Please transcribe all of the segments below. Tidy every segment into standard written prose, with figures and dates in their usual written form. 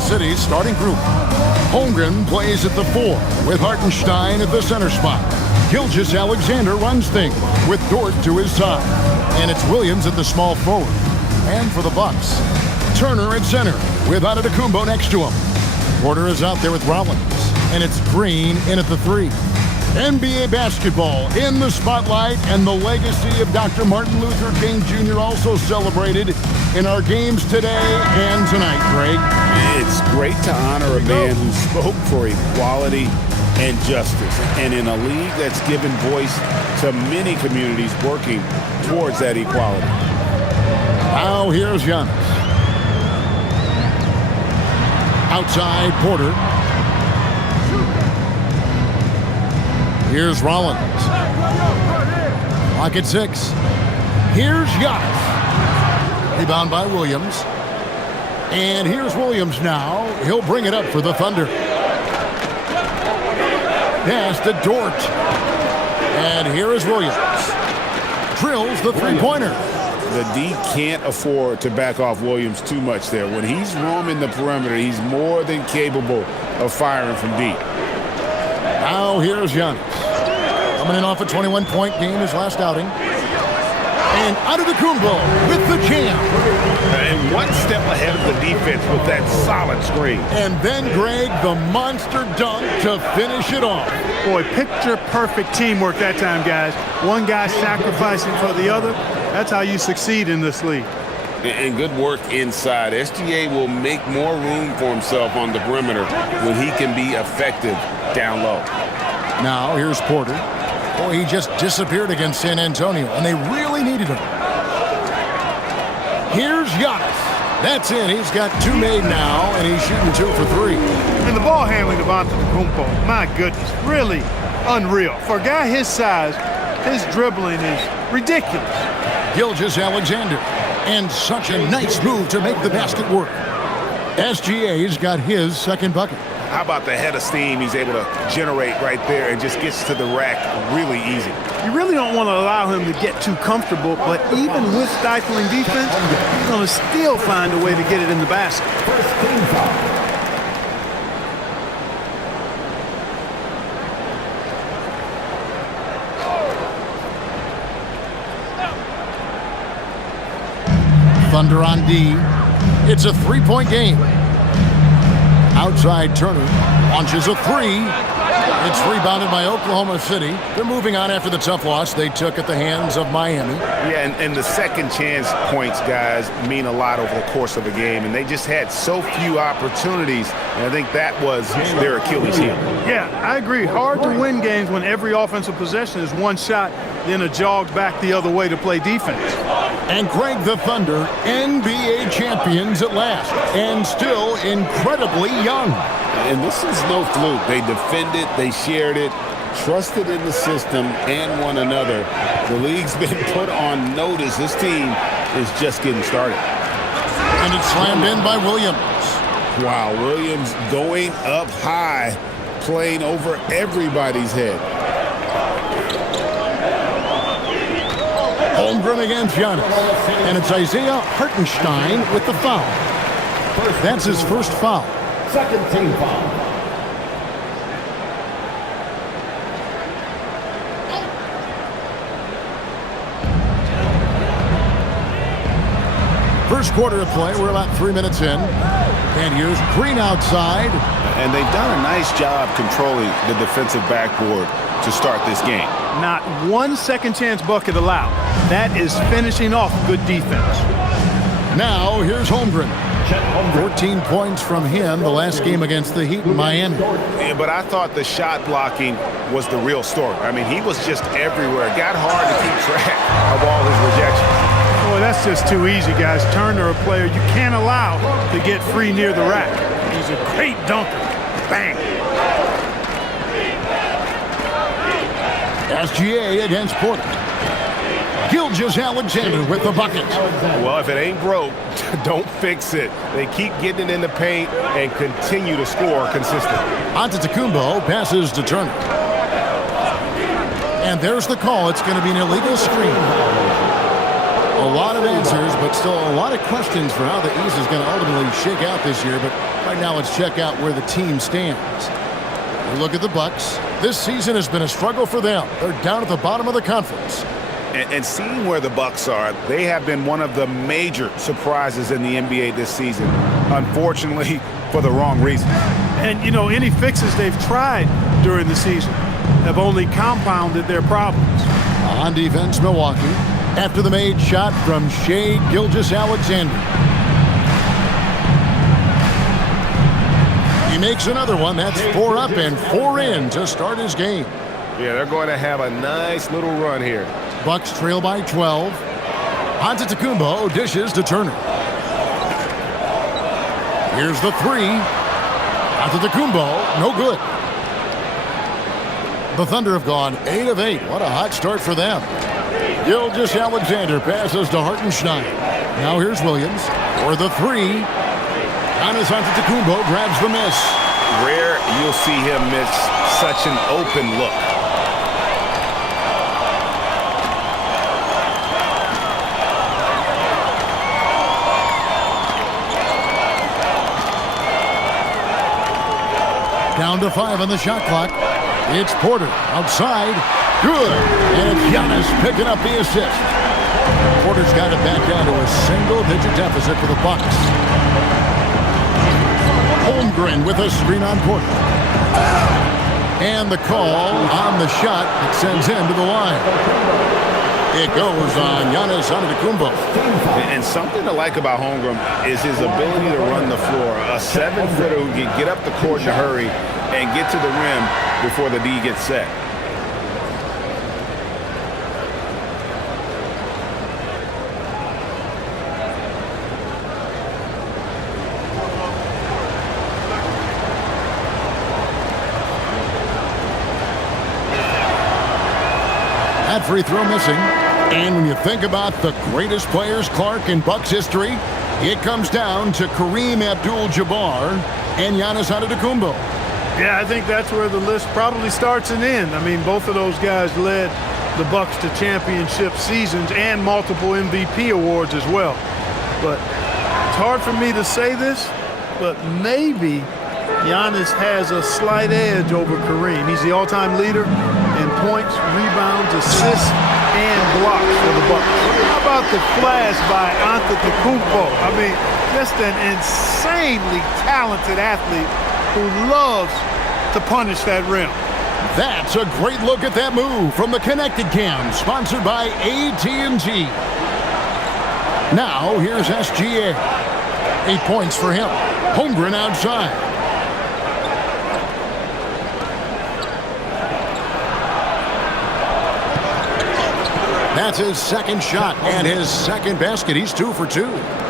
Oklahoma City's starting group. Holmgren plays at the 4 with Hartenstein at the center spot. Gilgeous-Alexander runs things with Dort to his side. And it's Williams at the small forward. And for the Bucks, Turner at center with Antetokounmpo next to him. Porter is out there with Rollins. And it's Green in at the 3. NBA basketball in the spotlight, and the legacy of Dr. Martin Luther King Jr. also celebrated in our games today and tonight, Greg. It's great to honor a man who spoke for equality and justice, and in a league that's given voice to many communities working towards that equality. Now here's Giannis. Outside, Porter. Here's Rollins. Clock at 6. Here's Giannis. Rebound by Williams. And here's Williams now. He'll bring it up for the Thunder. Pass to Dort. And here is Williams. Drills the three-pointer. The D can't afford to back off Williams too much there. When he's roaming the perimeter, he's more than capable of firing from deep. Now here's Giannis. Coming in off a 21-point game his last outing. And Antetokounmpo with the jam. And one step ahead of the defense with that solid screen. And then, Greg, the monster dunk to finish it off. Boy, picture-perfect teamwork that time, guys. One guy sacrificing for the other. That's how you succeed in this league. And good work inside. SGA will make more room for himself on the perimeter when he can be effective down low. Now, here's Porter. Boy, he just disappeared against San Antonio, and they really needed him. Here's Giannis. That's in. He's got 2 made now, and he's shooting 2 for 3. And the ball handling of Antetokounmpo, my goodness, really unreal. For a guy his size, his dribbling is ridiculous. Gilgeous-Alexander. And such a nice move to make the basket work. SGA's got his second bucket. How about the head of steam he's able to generate right there and just gets to the rack really easy. You really don't want to allow him to get too comfortable, but even with stifling defense, he's going to still find a way to get it in the basket. First team foul. Thunder on D. It's a 3-point game. Outside Turner launches a 3. It's rebounded by Oklahoma City. They're moving on after the tough loss they took at the hands of Miami. Yeah, and the second chance points, guys, mean a lot over the course of a game, and they just had so few opportunities, and I think that was their Achilles heel. Yeah, I agree. Hard to win games when every offensive possession is one shot, then a jog back the other way to play defense. And Greg, the Thunder, NBA champions at last, and still incredibly young. And this is no fluke. They defended, they shared it, trusted in the system and one another. The league's been put on notice. This team is just getting started. And it's slammed in by Williams. Wow, Williams going up high, playing over everybody's head. Holmgren against Giannis. And it's Isaiah Hartenstein with the foul. That's his first foul. Second team foul. First quarter of play. We're about 3 minutes in. And here's Green outside. And they've done a nice job controlling the defensive backboard to start this game. Not one second chance bucket allowed. That is finishing off good defense. Now here's Holmgren. 14 points from him the last game against the Heat in Miami. Yeah, but I thought the shot blocking was the real story. I mean, he was just everywhere. It got hard to keep track of all his rejections. Boy, that's just too easy, guys. Turner, a player you can't allow to get free near the rack. He's a great dunker. Bang. SGA against Porter. Gilgeous-Alexander with the bucket. Well, if it ain't broke, don't fix it. They keep getting it in the paint and continue to score consistently. Antetokounmpo passes to Turner. And there's the call. It's going to be an illegal screen. A lot of answers, but still a lot of questions for how the East is going to ultimately shake out this year. But right now, let's check out where the team stands. We look at the Bucks. This season has been a struggle for them. They're down at the bottom of the conference. And seeing where the Bucks are, they have been one of the major surprises in the NBA this season. Unfortunately, for the wrong reason. And, you know, any fixes they've tried during the season have only compounded their problems. On defense, Milwaukee. After the made shot from Shai Gilgeous-Alexander. He makes another one. That's 4 up and 4 in to start his game. Yeah, they're going to have a nice little run here. Bucks trail by 12. Antetokounmpo dishes to Turner. Here's the 3. Antetokounmpo, no good. The Thunder have gone 8 of 8. What a hot start for them. Gilgeous-Alexander passes to Hartenstein. Now here's Williams for the 3. Giannis Antetokounmpo grabs the miss. Rare you'll see him miss such an open look. Down to 5 on the shot clock. It's Porter outside. Good. And it's Giannis picking up the assist. Porter's got it back down to a single-digit deficit for the Bucks. Holmgren with a screen on Porter. And the call on the shot that sends him to the line. It goes on Giannis Antetokounmpo. And something to like about Holmgren is his ability to run the floor. A 7-footer who can get up the court in a hurry and get to the rim before the D gets set. That free throw missing. And when you think about the greatest players, Clark, in Bucks history, it comes down to Kareem Abdul-Jabbar and Giannis Antetokounmpo. Yeah, I think that's where the list probably starts and ends. I mean, both of those guys led the Bucks to championship seasons and multiple MVP awards as well. But it's hard for me to say this, but maybe Giannis has a slight edge over Kareem. He's the all-time leader in points, rebounds, assists, and blocks for the Bucks. How about the flash by Antetokounmpo? I mean, just an insanely talented athlete who loves to punish that rim. That's a great look at that move from the Connected Cam, sponsored by AT&T. Now, here's SGA. 8 points for him. Holmgren outside. That's his second shot and his second basket. He's 2 for 2.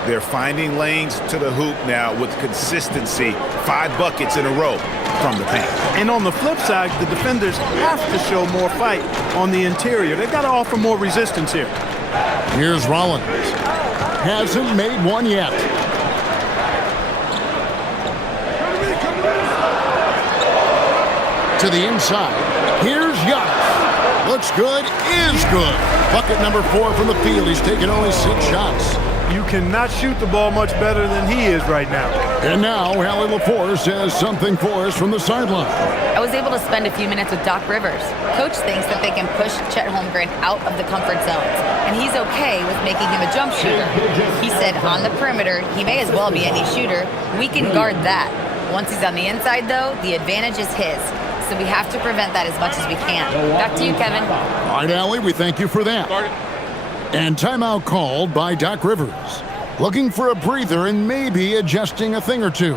They're finding lanes to the hoop now with consistency. 5 buckets in a row from the paint. And on the flip side, the defenders have to show more fight on the interior. They've got to offer more resistance here. Here's Rollins. Hasn't made one yet. To the inside. Here's Giannis. Looks good, is good. Bucket number 4 from the field. He's taken only 6 shots. You cannot shoot the ball much better than he is right now. And now, Hallie LaForce has something for us from the sideline. I was able to spend a few minutes with Doc Rivers. Coach thinks that they can push Chet Holmgren out of the comfort zones, and he's okay with making him a jump shooter. He said on the perimeter, he may as well be any shooter. We can guard that. Once he's on the inside, though, the advantage is his. So we have to prevent that as much as we can. Back to you, Kevin. All right, Allie, we thank you for that. And timeout called by Doc Rivers. Looking for a breather and maybe adjusting a thing or two.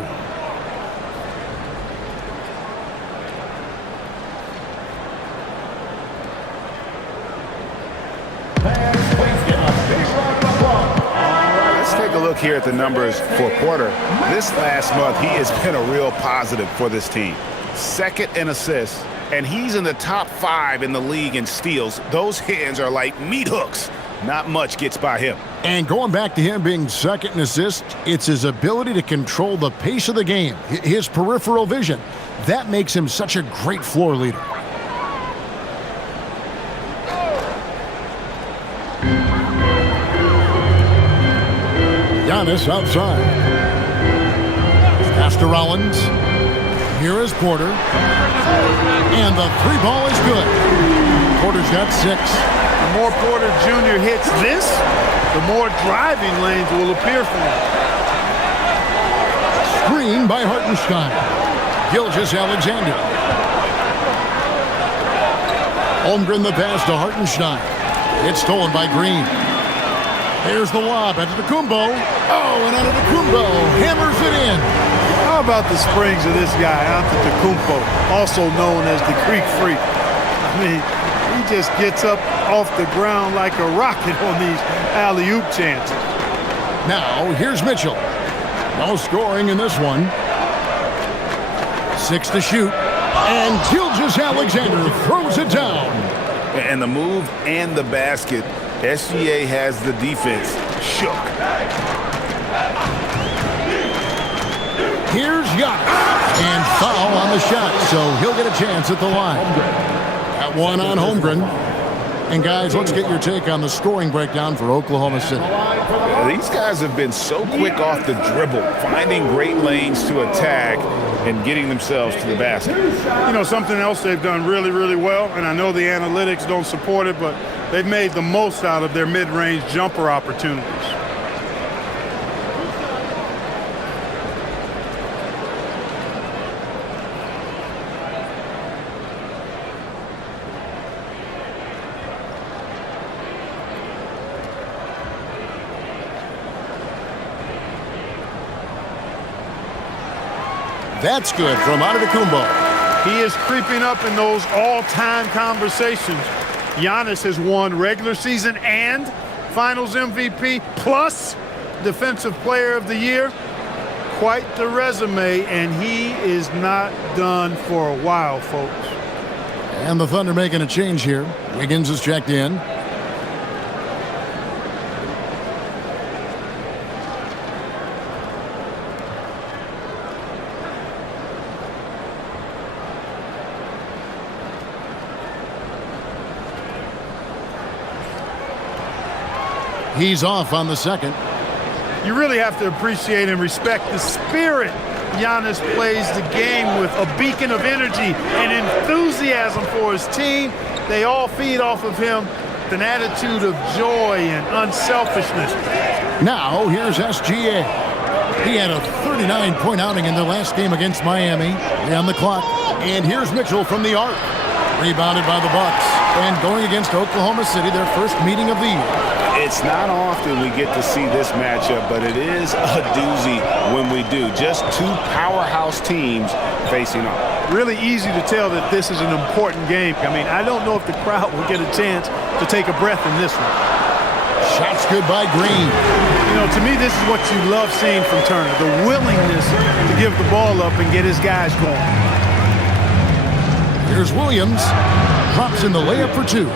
Let's take a look here at the numbers for Porter. This last month, he has been a real positive for this team. 2nd in assists, and he's in the top 5 in the league in steals. Those hands are like meat hooks. Not much gets by him. And going back to him being 2nd in assists, it's his ability to control the pace of the game, his peripheral vision. That makes him such a great floor leader. Giannis outside. Pass to Rollins. Here is Porter. And the three ball is good. Porter's got 6. The more Porter Jr. hits this, the more driving lanes will appear for him. Screen by Hartenstein. Gilgeous-Alexander. Holmgren the pass to Hartenstein. It's stolen by Green. Here's the lob. Antetokounmpo. Oh, and Antetokounmpo hammers it in. How about the springs of this guy, Antetokounmpo, also known as the Greek Freak? I mean, he just gets up off the ground like a rocket on these alley-oop chances. Now, here's Mitchell. No scoring in this one. 6 to shoot. And Gilgeous-Alexander throws it down. And the move and the basket, SGA has the defense shook. Here's Giannis. And foul on the shot, so he'll get a chance at the line. That one on Holmgren. And guys, let's get your take on the scoring breakdown for Oklahoma City. These guys have been so quick off the dribble, finding great lanes to attack and getting themselves to the basket. You know, something else they've done really, really well, and I know the analytics don't support it, but they've made the most out of their mid-range jumper opportunities. That's good from Antetokounmpo. He is creeping up in those all-time conversations. Giannis has won regular season and Finals MVP plus Defensive Player of the Year. Quite the resume, and he is not done for a while, folks. And the Thunder making a change here. Wiggins is checked in. He's off on the second. You really have to appreciate and respect the spirit Giannis plays the game with, a beacon of energy and enthusiasm for his team. They all feed off of him with an attitude of joy and unselfishness. Now, here's SGA. He had a 39-point outing in their last game against Miami. On the clock. And here's Mitchell from the arc. Rebounded by the Bucks. And going against Oklahoma City, their first meeting of the year. It's not often we get to see this matchup, but it is a doozy when we do. Just two powerhouse teams facing off. Really easy to tell that this is an important game. I mean, I don't know if the crowd will get a chance to take a breath in this one. Shots good by Green. You know, to me, this is what you love seeing from Turner, the willingness to give the ball up and get his guys going. Here's Williams. Drops in the layup for 2.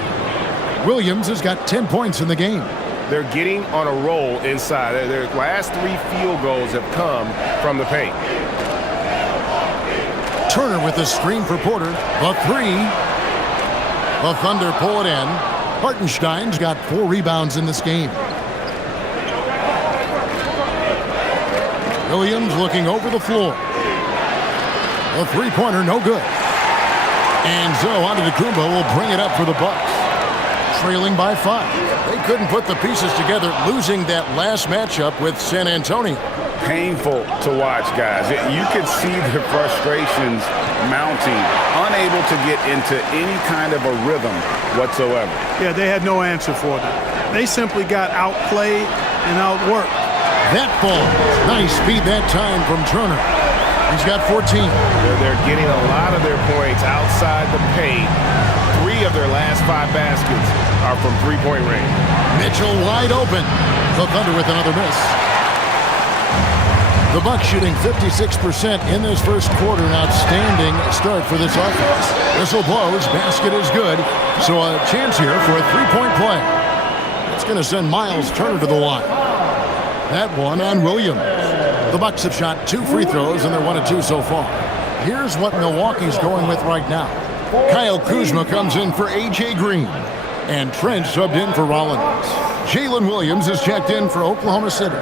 Williams has got 10 points in the game. They're getting on a roll inside. Their last 3 field goals have come from the paint. Turner with the screen for Porter. The 3. The Thunder pull it in. Hartenstein's got 4 rebounds in this game. Williams looking over the floor. The three-pointer no good. And so Antetokounmpo will bring it up for the Bucks. Trailing by 5. They couldn't put the pieces together, losing that last matchup with San Antonio. Painful to watch, guys. You could see the frustrations mounting, unable to get into any kind of a rhythm whatsoever. Yeah, they had no answer for them. They simply got outplayed and outworked. That ball, nice speed that time from Turner. He's got 14. They're getting a lot of their points outside the paint. 3 of their last 5 baskets are from three-point range. Mitchell wide open. The Thunder with another miss. The Bucks shooting 56% in this first quarter. An outstanding start for this offense. Whistle blows. Basket is good. So a chance here for a three-point play. It's going to send Miles Turner to the line. That one on Williams. The Bucks have shot 2 free throws, and they're 1 of 2 so far. Here's what Milwaukee's going with right now. Kyle Kuzma comes in for A.J. Green. And Trent subbed in for Rollins. Jalen Williams is checked in for Oklahoma City.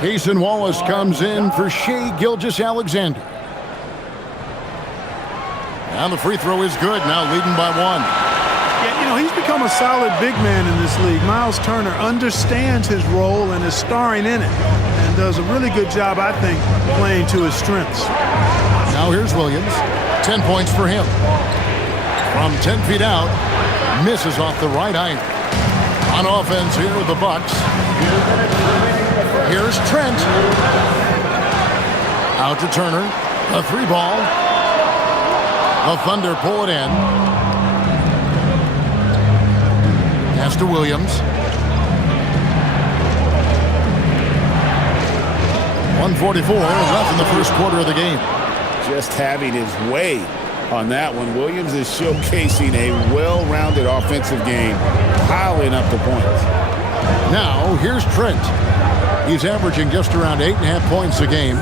Cason Wallace comes in for Shai Gilgeous-Alexander. And the free throw is good, now leading by 1. Yeah, you know, he's become a solid big man in this league. Miles Turner understands his role and is starring in it, and does a really good job, I think, playing to his strengths. Now here's Williams. 10 points for him. From 10 feet out, misses off the right iron. On offense here with the Bucks. Here's Trent. Out to Turner. A 3-ball. The Thunder pull it in. Pass to Williams. 1:44 left in the first quarter of the game. Just having his way on that one. Williams is showcasing a well-rounded offensive game, piling up the points. Now, here's Trent. He's averaging just around 8.5 points a game.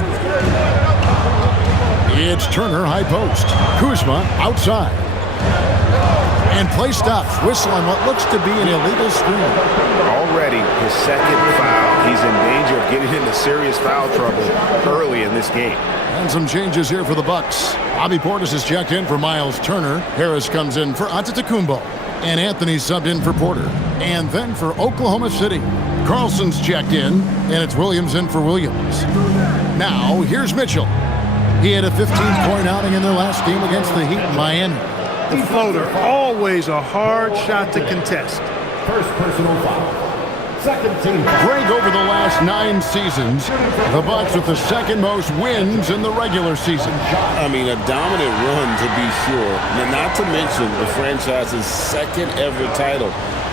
It's Turner, high post. Kuzma outside. And play stops. Whistle on what looks to be an illegal screen. Already his second foul. He's in danger of getting into serious foul trouble early in this game. And some changes here for the Bucks. Bobby Portis is checked in for Miles Turner. Harris comes in for Antetokounmpo. And Anthony subbed in for Porter. And then for Oklahoma City, Carlson's checked in, and it's Williams in for Williams. Now, here's Mitchell. He had a 15-point outing in their last game against the Heat in Miami. The floater, always a hard shot to contest. First personal foul. Second team foul. Greg, over the last 9 seasons, the Bucks with the second most wins in the regular season. I mean, a dominant run to be sure. Not to mention the franchise's second ever title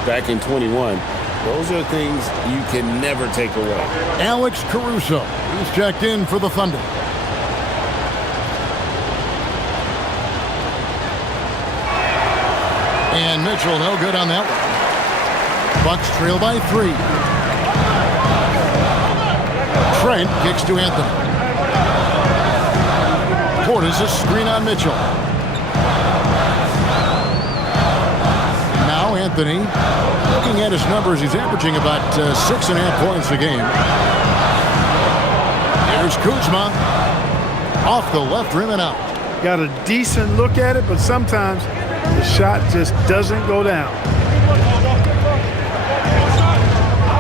back in 21. Those are things you can never take away. Alex Caruso is checked in for the Thunder. And Mitchell, no good on that one. Bucks trail by 3. Trent kicks to Anthony. Portis a screen on Mitchell. Now Anthony, looking at his numbers, he's averaging about 6.5 points a game. Here's Kuzma. Off the left rim and out. Got a decent look at it, but sometimes the shot just doesn't go down.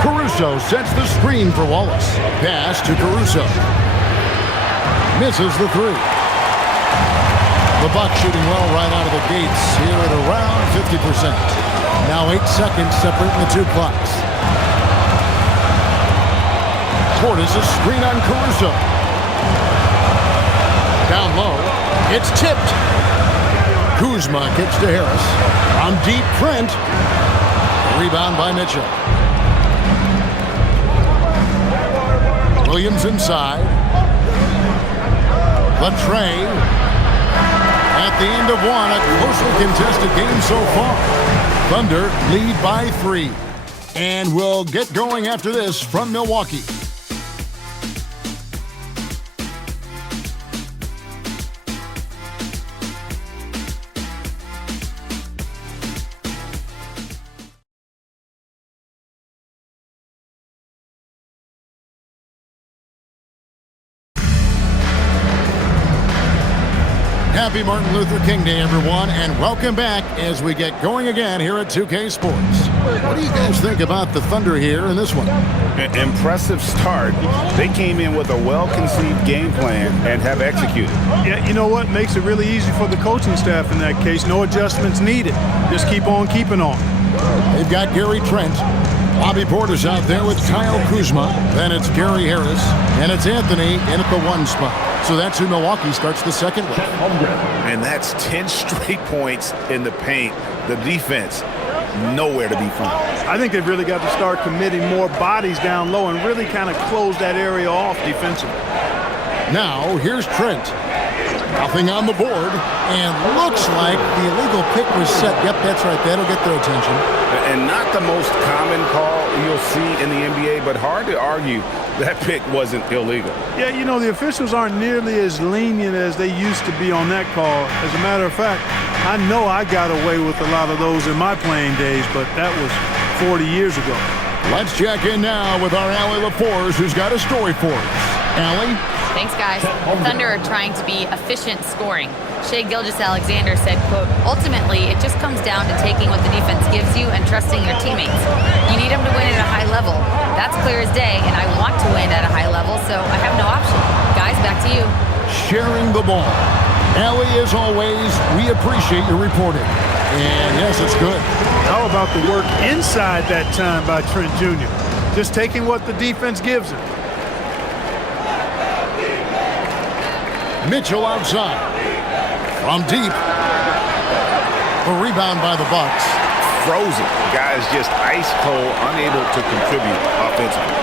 Caruso sets the screen for Wallace. Pass to Caruso. Misses the 3. The Bucks shooting well right out of the gates here at around 50%. Now 8 seconds separating the 2 clocks. Portis a screen on Caruso. Down low. It's tipped. Kuzma kicks to Harris. From deep, Trent. Rebound by Mitchell. Williams inside. Latre. At the end of 1, a closely contested game so far. Thunder lead by 3. And we'll get going after this from Milwaukee. Happy Martin Luther King Day, everyone, and welcome back as we get going again here at 2K Sports. What do you guys think about the Thunder here in this one? Impressive start. They came in with a well-conceived game plan and have executed. Yeah, you know what? Makes it really easy for the coaching staff in that case. No adjustments needed. Just keep on keeping on. They've got Gary Trent. Bobby Portis out there with Kyle Kuzma. Then it's Gary Harris. And it's Anthony in at the 1 spot. So that's who Milwaukee starts the second with. And that's 10 straight points in the paint. The defense, nowhere to be found. I think they've really got to start committing more bodies down low and really kind of close that area off defensively. Now, here's Trent. Nothing on the board. And looks like the illegal pick was set. Yep, that's right. That'll get their attention. And not the most common call you'll see in the NBA, but hard to argue that pick wasn't illegal. Yeah, you know, the officials aren't nearly as lenient as they used to be on that call. As a matter of fact, I know I got away with a lot of those in my playing days, but that was 40 years ago. Let's check in now with our Allie LaForce, who's got a story for us. Allie? Thanks, guys. The Thunder are trying to be efficient scoring. Shai Gilgeous-Alexander said, quote, ultimately, it just comes down to taking what the defense gives you and trusting your teammates. You need them to win at a high level. That's clear as day, and I want to win at a high level, so I have no option. Guys, back to you. Sharing the ball. Allie, as always, we appreciate your reporting. And yes, it's good. How about the work inside that time by Trent Jr.? Just taking what the defense gives him. Mitchell outside. From deep. A rebound by the Bucks. Frozen. Guys just ice cold, unable to contribute offensively.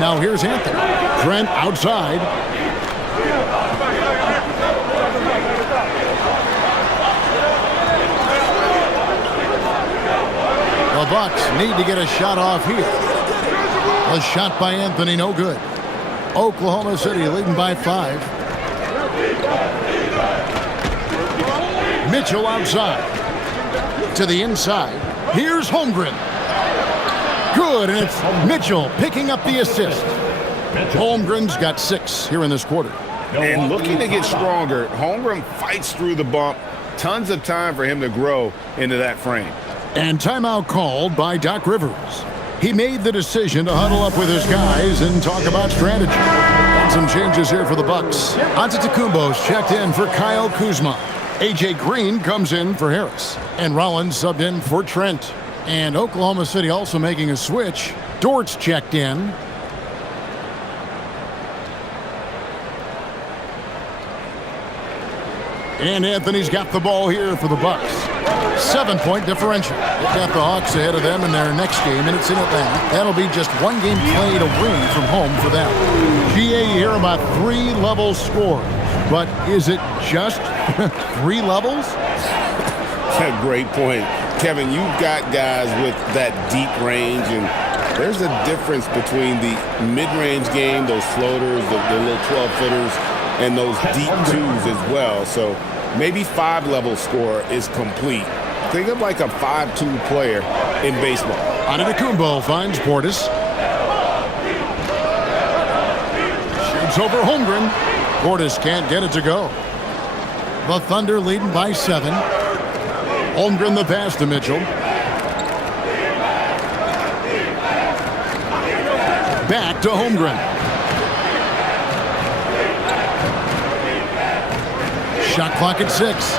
Now here's Anthony. Trent outside. The Bucks need to get a shot off here. A shot by Anthony, no good. Oklahoma City leading by 5. Mitchell outside. To the inside. Here's Holmgren. Good, and it's Mitchell picking up the assist. Holmgren's got 6 here in this quarter. And looking to get stronger, Holmgren fights through the bump. Tons of time for him to grow into that frame. And timeout called by Doc Rivers. He made the decision to huddle up with his guys and talk about strategy. And some changes here for the Bucks. Antetokounmpo's checked in for Kyle Kuzma. A.J. Green comes in for Harris. And Rollins subbed in for Trent. And Oklahoma City also making a switch. Dort's checked in. And Anthony's got the ball here for the Bucks. 7-point differential. They've got the Hawks ahead of them in their next game, and it's in Atlanta. That'll be just 1 game played away from home for them. GA, you hear about 3 levels scored. But is it just 3 levels? Great point. Kevin, you've got guys with that deep range, and there's a difference between the mid-range game, those floaters, the little 12-footers, and those deep 2s as well. So maybe 5-level score is complete. Think of like a 5-2 player in baseball. Antetokounmpo finds Portis. Shoots over Holmgren. Portis can't get it to go. The Thunder leading by 7. Holmgren the pass to Mitchell. Back to Holmgren. Shot clock at 6.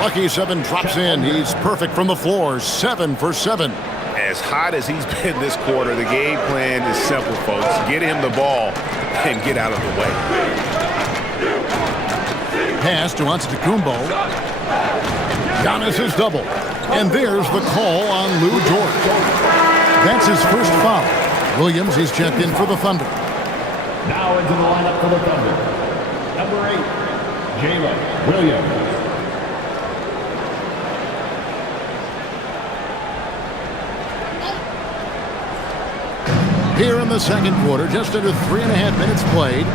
Lucky 7 drops in. He's perfect from the floor. 7 for 7. As hot as he's been this quarter, the game plan is simple, folks. Get him the ball and get out of the way. Pass to Antetokounmpo. Giannis is double. And there's the call on Lou Dort. That's his first foul. Williams, he's checked in for the Thunder. Now into the lineup for the Thunder. Number 8, Jalen Williams. Here in the second quarter, just under 3.5 minutes played.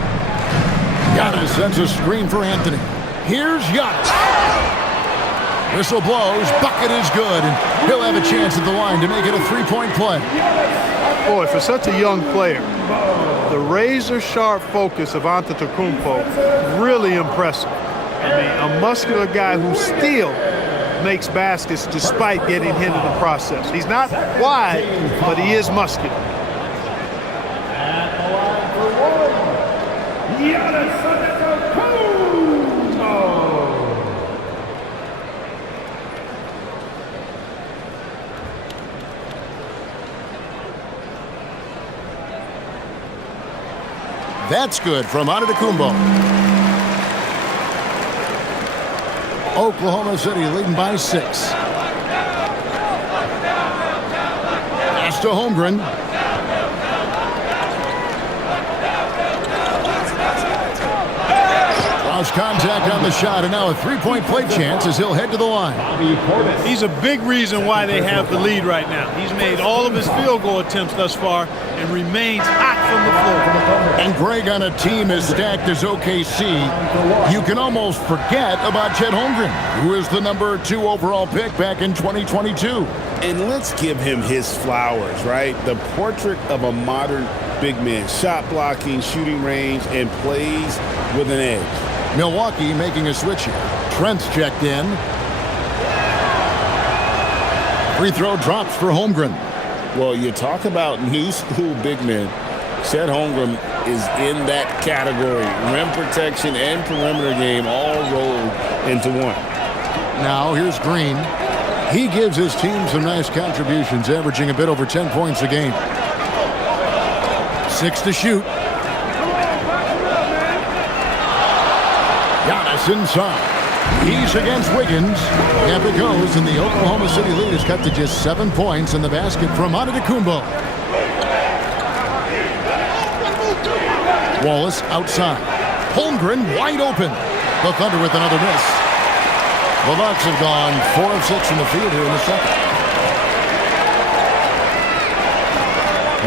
Giannis sends a screen for Anthony. Here's Giannis. Whistle blows, bucket is good, and he'll have a chance at the line to make it a 3-point play. Boy, for such a young player, the razor-sharp focus of Antetokounmpo, really impressive. I mean, a muscular guy who still makes baskets despite getting hit in the process. He's not wide, but he is muscular. At the line for 1, Giannis Antetokounmpo. That's good from Antetokounmpo. Oklahoma City leading by 6. Pass to Holmgren. lost contact on the shot, and now a three-point play chance as he'll head to the line. He's a big reason why they have the lead right now. He's made all of his field goal attempts thus far and remains hot from the floor. And Greg, on a team as stacked as OKC, you can almost forget about Chet Holmgren, who is the number 2 overall pick back in 2022. And let's give him his flowers, right? The portrait of a modern big man. Shot blocking, shooting range, and plays with an edge. Milwaukee making a switch here. Trent's checked in. Free throw drops for Holmgren. Well, you talk about new school big men. Chet Holmgren is in that category. Rim protection and perimeter game all rolled into one. Now here's Green. He gives his team some nice contributions, averaging a bit over 10 points a game. 6 to shoot. Giannis inside. He's against Wiggins. Up it goes, and the Oklahoma City lead is cut to just 7 points in the basket from Antetokounmpo. Wallace outside. Holmgren wide open. The Thunder with another miss. The Bucks have gone 4 of 6 from the field here in the second.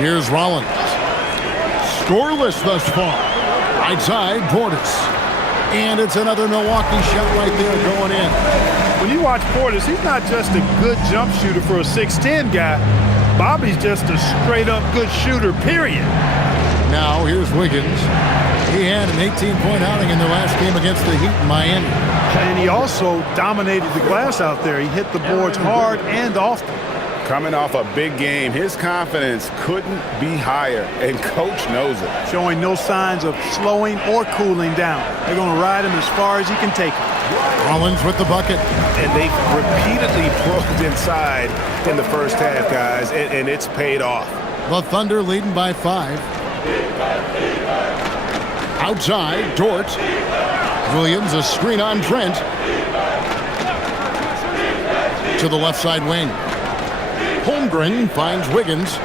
Here's Rollins. Scoreless thus far. Right side, Portis. And it's another Milwaukee shot right there going in. When you watch Portis, he's not just a good jump shooter for a 6'10 guy. Bobby's just a straight-up good shooter, period. Now here's Wiggins. He had an 18-point outing in their last game against the Heat in Miami. And he also dominated the glass out there. He hit the boards hard and often. Coming off a big game, his confidence couldn't be higher, and coach knows it. Showing no signs of slowing or cooling down. They're going to ride him as far as he can take him. Rollins with the bucket. And they repeatedly probed inside in the first half, guys, and it's paid off. The Thunder leading by 5. Outside, Dort. Williams, a screen on Trent. To the left side wing. Holmgren finds Wiggins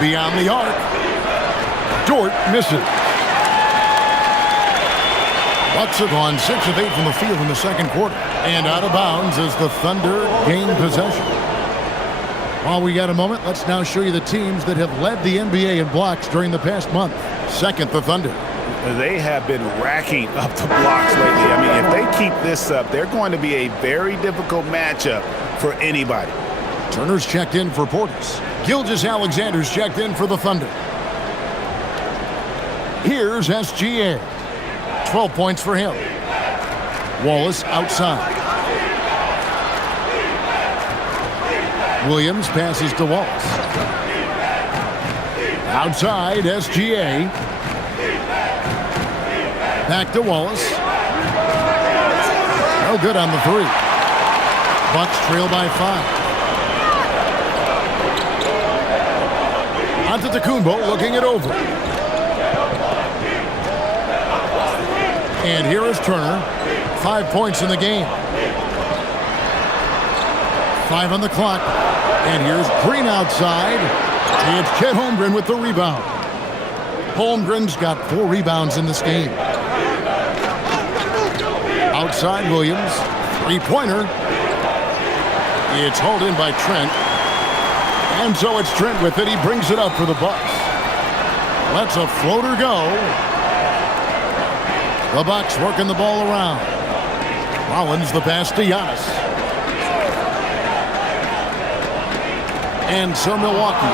beyond the arc. Dort misses. Bucks have gone 6 of 8 from the field in the second quarter. And out of bounds as the Thunder gain possession. While we got a moment, let's now show you the teams that have led the NBA in blocks during the past month. Second, the Thunder. They have been racking up the blocks lately. I mean, if they keep this up, they're going to be a very difficult matchup for anybody. Turner's checked in for Portis. Gilgeous-Alexander's checked in for the Thunder. Here's SGA. 12 points for him. Wallace outside. Williams passes to Wallace. Outside, SGA. Back to Wallace. No good on the 3. Bucks trail by 5. Antetokounmpo looking it over. And here is Turner. 5 points in the game. 5 on the clock. And here's Green outside. And it's Chet Holmgren with the rebound. Holmgren's got 4 rebounds in this game. Outside Williams. 3-pointer. It's hauled in by Trent. And so it's Trent with it. He brings it up for the Bucks. Lets a floater go. The Bucks working the ball around. Rollins the pass to Giannis. And so Milwaukee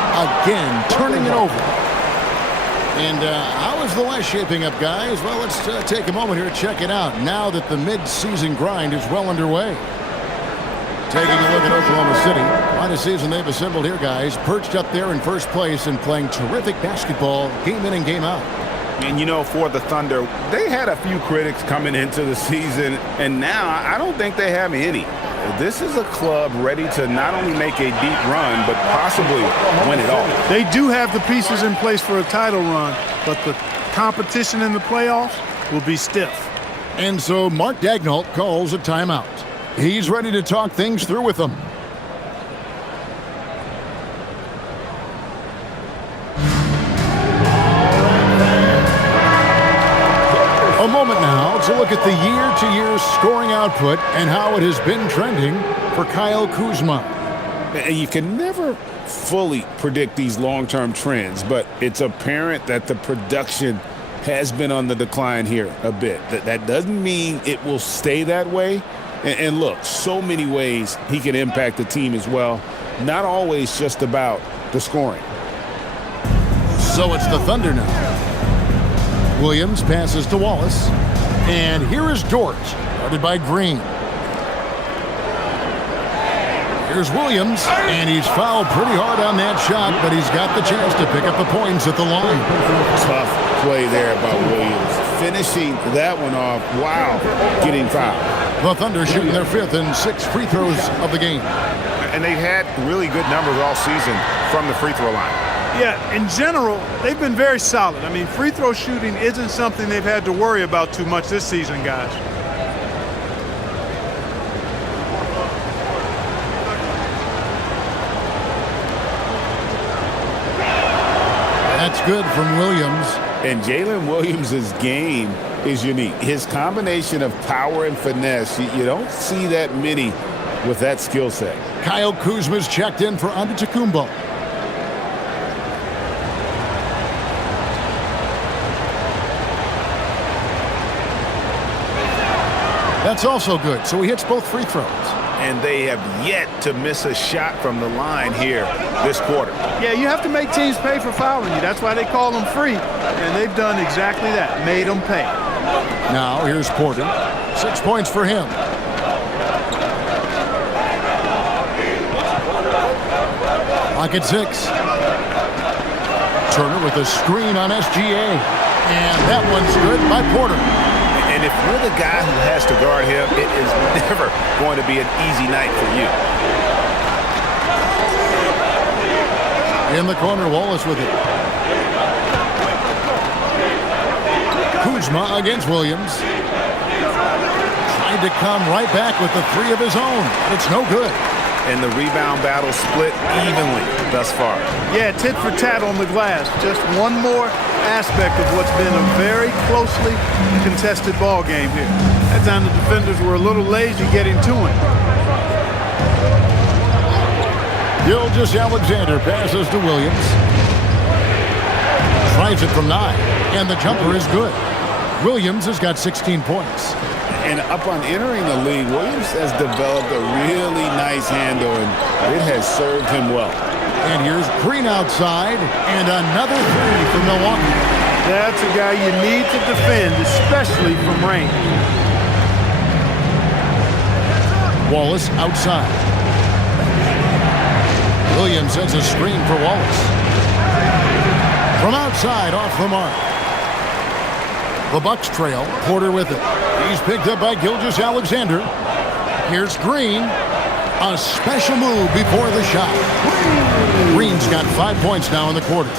again turning it over. And how is the West shaping up, guys? Well, let's take a moment here to check it out now that the mid-season grind is well underway. Taking a look at Oklahoma City. Quite a season they've assembled here, guys. Perched up there in first place and playing terrific basketball game in and game out. And, you know, for the Thunder, they had a few critics coming into the season, and now I don't think they have any. This is a club ready to not only make a deep run, but possibly win it all. They do have the pieces in place for a title run, but the competition in the playoffs will be stiff. And so Mark Daigneault calls a timeout. He's ready to talk things through with them. A moment now Let's look at the year-to-year scoring output and how it has been trending for Kyle Kuzma. And you can never fully predict these long-term trends, but it's apparent that the production has been on the decline here a bit. That doesn't mean it will stay that way. And look, so many ways he can impact the team as well. Not always just about the scoring. So it's the Thunder now. Williams passes to Wallace. And here is Dort, guarded by Green. Here's Williams, and he's fouled pretty hard on that shot, but he's got the chance to pick up the points at the line. Tough play there by Williams. Finishing that one off while getting fouled. The Thunder shooting their 5th and 6th free throws of the game. And they've had really good numbers all season from the free throw line. Yeah, in general, they've been very solid. I mean, free throw shooting isn't something they've had to worry about too much this season, guys. That's good from Williams. And Jalen Williams' game is unique. His combination of power and finesse, you don't see that many with that skill set. Kyle Kuzma's checked in for Antetokounmpo. That's also good, so he hits both free throws. And they have yet to miss a shot from the line here this quarter. Yeah, you have to make teams pay for fouling you. That's why they call them free. And they've done exactly that, made them pay. Now here's Porter. 6 points for him. Lock at 6. Turner with a screen on SGA. And that one's good by Porter. And if you're the guy who has to guard him, it is never going to be an easy night for you. In the corner, Wallace with it. Kuzma against Williams. Tried to come right back with the 3 of his own, but it's no good. And the rebound battle split evenly thus far. Yeah, tit for tat on the glass. Just one more aspect of what's been a very closely contested ball game here. That time the defenders were a little lazy getting to him. Gilgeous-Alexander passes to Williams. Tries it from 9, and the jumper is good. Williams has got 16 points. And upon entering the league, Williams has developed a really nice handle, and it has served him well. And here's Green outside, and another 3 for Milwaukee. That's a guy you need to defend, especially from range. Wallace outside. Williams sends a screen for Wallace. From outside, off the mark. The Bucks trail, Porter with it. He's picked up by Gilgeous-Alexander. Here's Green. A special move before the shot. Green's got 5 points now in the quarter.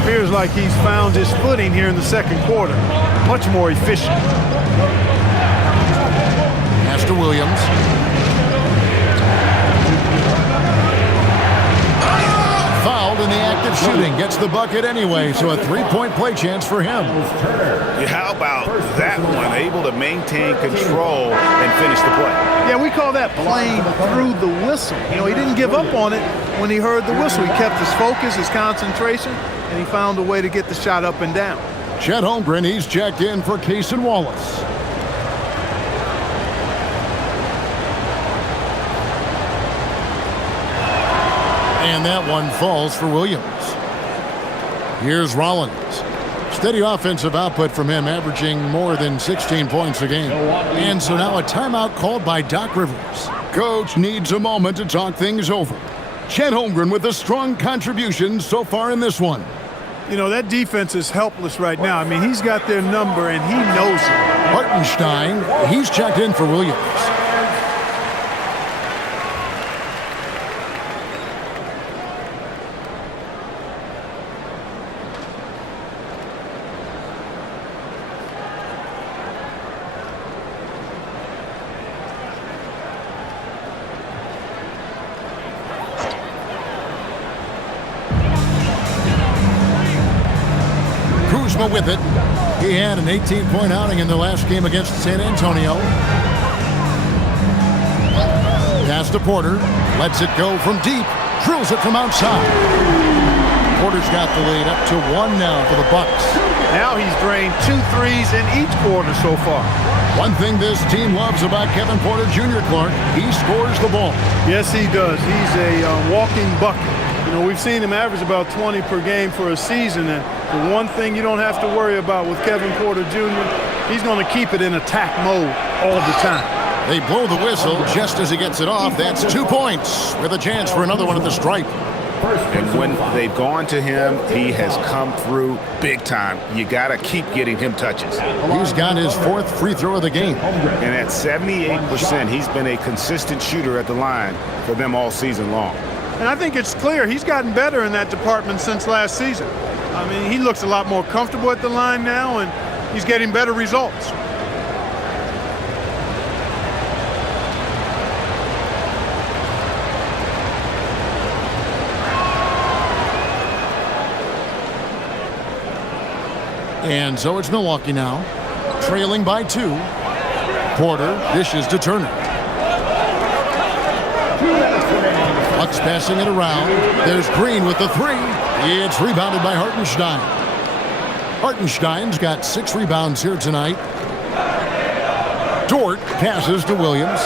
Appears like he's found his footing here in the second quarter. Much more efficient. Pass to Williams. Fouled in the act of shooting. Gets the bucket anyway, so a 3-point play chance for him. How about that one? Able to maintain control and finish the play. Yeah, we call that playing through the whistle. You know, he didn't give up on it when he heard the whistle. He kept his focus, his concentration, and he found a way to get the shot up and down. Chet Holmgren, he's checked in for Cason Wallace. And that one falls for Williams. Here's Rollins. Steady offensive output from him, averaging more than 16 points a game. And so now a timeout called by Doc Rivers. Coach needs a moment to talk things over. Chet Holmgren with a strong contribution so far in this one. You know, that defense is helpless right now. I mean, he's got their number, and he knows it. Hartenstein, he's checked in for Williams. Kuzma with it. He had an 18-point outing in the last game against San Antonio. Pass to Porter. Lets it go from deep. Drills it from outside. Porter's got the lead up to 1 now for the Bucks. Now he's drained 2 threes in each quarter so far. One thing this team loves about Kevin Porter Jr., Clark, he scores the ball. Yes, he does. He's a walking bucket. You know, we've seen him average about 20 per game for a season, and the one thing you don't have to worry about with Kevin Porter Jr., he's going to keep it in attack mode all the time. They blow the whistle just as he gets it off. That's 2 points with a chance for another one at the stripe. And when they've gone to him, he has come through big time. You got to keep getting him touches. He's got his 4th free throw of the game. And at 78%, he's been a consistent shooter at the line for them all season long. And I think it's clear he's gotten better in that department since last season. I mean, he looks a lot more comfortable at the line now, and he's getting better results. And so it's Milwaukee now, trailing by 2. Porter dishes to Turner. Bucks passing it around. There's Green with the 3. It's rebounded by Hartenstein. Hartenstein's got 6 rebounds here tonight. Dort passes to Williams.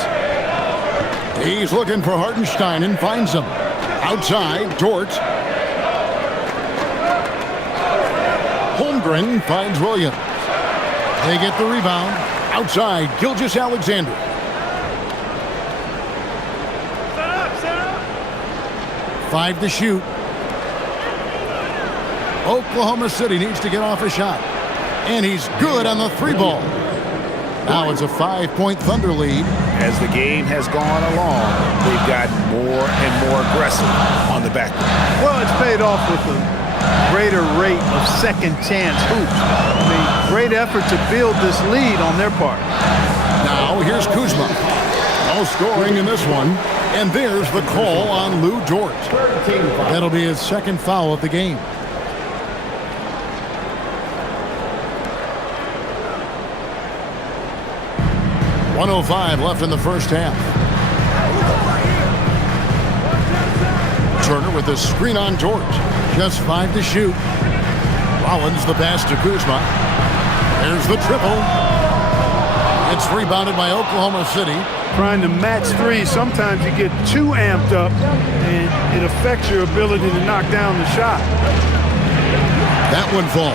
He's looking for Hartenstein and finds him. Outside, Dort. Holmgren finds Williams. They get the rebound. Outside, Gilgeous-Alexander. Five to shoot. Oklahoma City needs to get off a shot. And he's good on the 3 ball. Now it's a 5-point Thunder lead. As the game has gone along, they've got more and more aggressive on the back. Well, it's paid off with a greater rate of second chance hoops. I mean, great effort to build this lead on their part. Now here's Kuzma. No scoring in this one. And there's the call on Lou Dort. That'll be his 2nd foul of the game. .105 left in the first half. Turner with the screen on Dort. Just 5 to shoot. Rollins the pass to Kuzma. There's the triple. It's rebounded by Oklahoma City. Trying to match 3, sometimes you get too amped up and it affects your ability to knock down the shot. That one falls.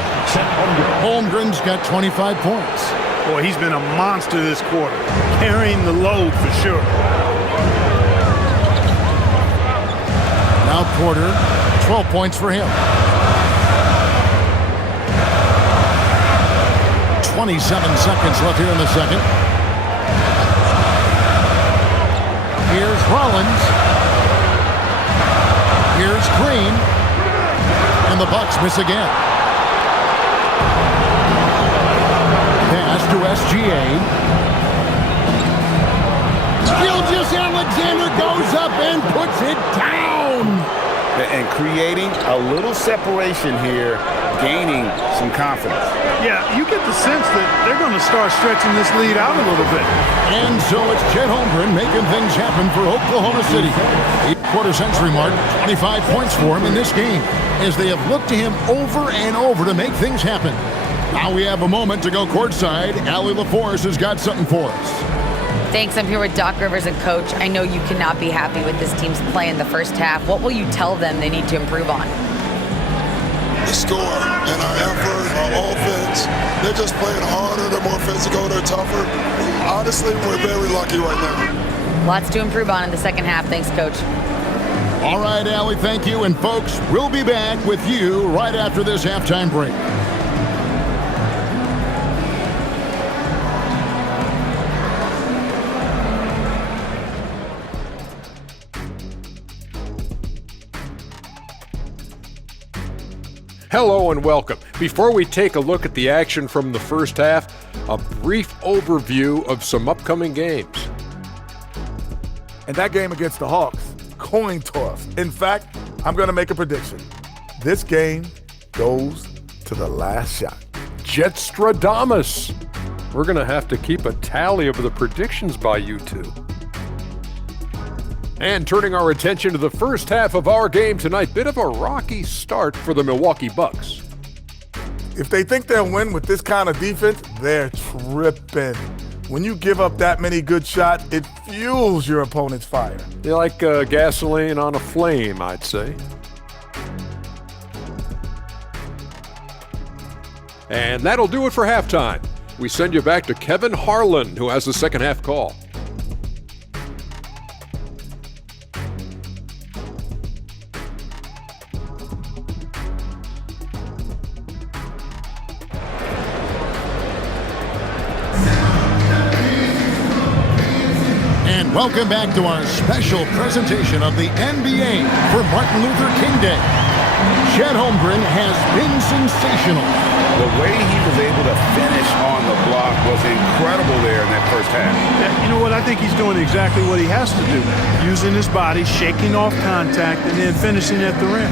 Holmgren's got 25 points. Boy, he's been a monster this quarter, carrying the load for sure. Now Porter, 12 points for him. 27 seconds left here in the second. Here's Rollins. Here's Green. And the Bucks miss again. Pass to SGA. Gilgeous-Alexander goes up and puts it down. And creating a little separation here, gaining some confidence. Yeah, you get the sense that they're going to start stretching this lead out a little bit. And so it's Chet Holmgren making things happen for Oklahoma City. A quarter-century mark, 25 points for him in this game, as they have looked to him over and over to make things happen. Now we have a moment to go courtside. Allie LaForce has got something for us. Thanks. I'm here with Doc Rivers and Coach. I know you cannot be happy with this team's play in the first half. What will you tell them they need to improve on? The score and our effort, our offense. They're just playing harder. They're more physical. They're tougher. Honestly, we're very lucky right now. Lots to improve on in the second half. Thanks, Coach. All right, Allie, thank you. And folks, we'll be back with you right after this halftime break. Hello and welcome. Before we take a look at the action from the first half, a brief overview of some upcoming games. And that game against the Hawks, coin toss. In fact, I'm going to make a prediction. This game goes to the last shot. Jetstradamus. We're going to have to keep a tally of the predictions by you two. And turning our attention to the first half of our game tonight, bit of a rocky start for the Milwaukee Bucks. If they think they'll win with this kind of defense, they're tripping. When you give up that many good shots, it fuels your opponent's fire. They're like gasoline on a flame, I'd say. And that'll do it for halftime. We send you back to Kevin Harlan, who has the second half call. Welcome back to our special presentation of the NBA for Martin Luther King Day. Chet Holmgren has been sensational. The way he was able to finish on the block was incredible there in that first half. You know what? I think he's doing exactly what he has to do. Using his body, shaking off contact, and then finishing at the rim.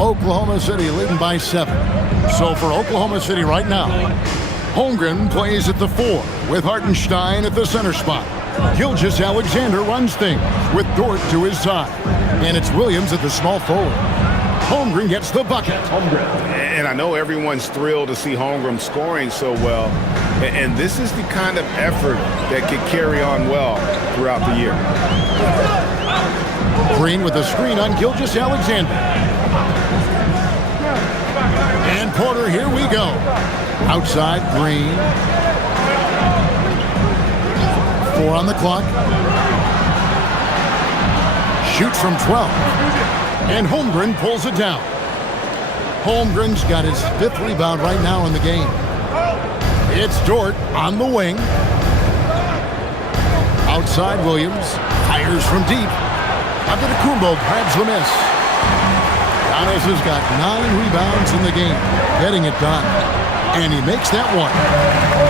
Oklahoma City leading by 7. So for Oklahoma City right now, Holmgren plays at the 4 with Hartenstein at the center spot. Gilgeous-Alexander runs things with Dort to his side. And it's Williams at the small forward. Holmgren gets the bucket. And I know everyone's thrilled to see Holmgren scoring so well. And this is the kind of effort that could carry on well throughout the year. Green with a screen on Gilgeous-Alexander. And Porter, here we go. Outside, Green. 4 on the clock. Shoots from 12. And Holmgren pulls it down. Holmgren's got his 5th rebound right now in the game. It's Dort on the wing. Outside, Williams. Fires from deep. Antetokounmpo grabs the miss. Giannis has got 9 rebounds in the game, getting it done. And he makes that one.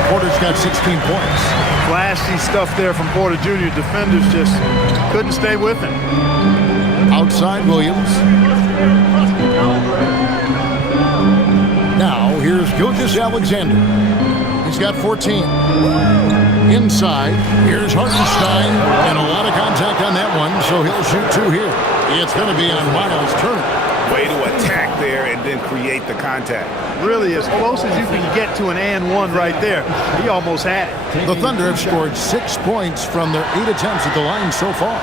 Porter's got 16 points. Flashy stuff there from Porter Jr. Defenders just couldn't stay with him. Outside, Williams. Now, here's Gilgeous-Alexander. He's got 14. Inside, here's Hartenstein, and a lot of contact on that one, so he'll shoot 2 here. It's going to be on Miles Turner. Way to attack there and then create the contact. Really, as close as you can get to an and one right there. He almost had it. The Thunder have scored 6 points from their 8 attempts at the line so far.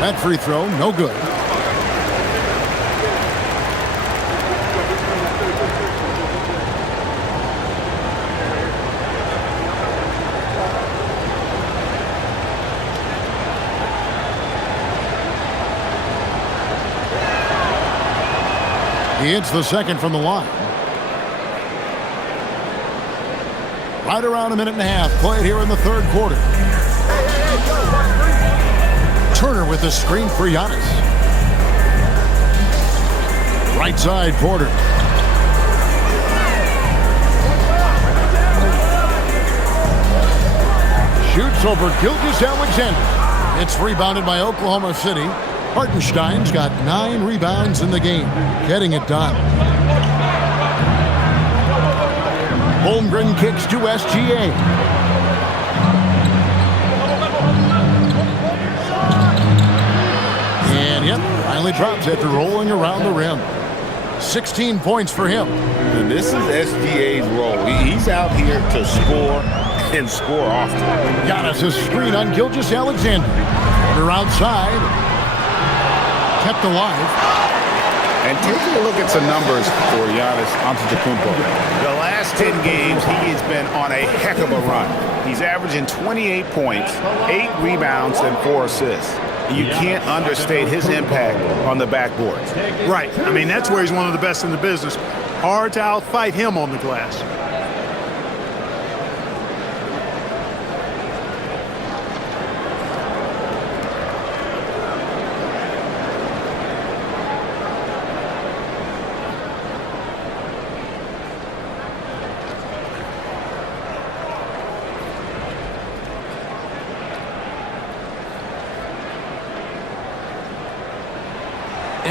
That free throw, no good. He hits the second from the line. Right around a minute and a half played here in the third quarter. Turner with the screen for Giannis. Right side, Porter. Shoots over Gilgeous-Alexander. It's rebounded by Oklahoma City. Hartenstein's got 9 rebounds in the game, getting it done. Holmgren kicks to SGA. And yep, finally drops after rolling around the rim. 16 points for him. And this is SGA's role. He's out here to score and score often. Giannis' screen on Gilgeous-Alexander. Porter outside. Kept alive. And taking a look at some numbers for Giannis Antetokounmpo. The last 10 games, he has been on a heck of a run. He's averaging 28 points, 8 rebounds, and 4 assists. You can't understate his impact on the backboard. Right. I mean, that's where he's one of the best in the business. Hard to outfight him on the glass.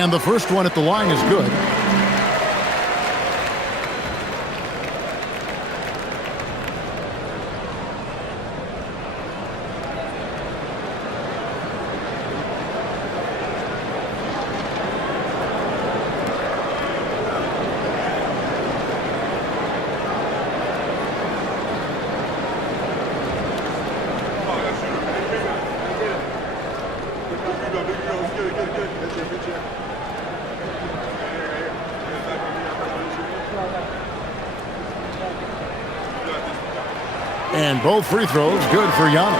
And the first one at the line is good. And both free throws good for Giannis.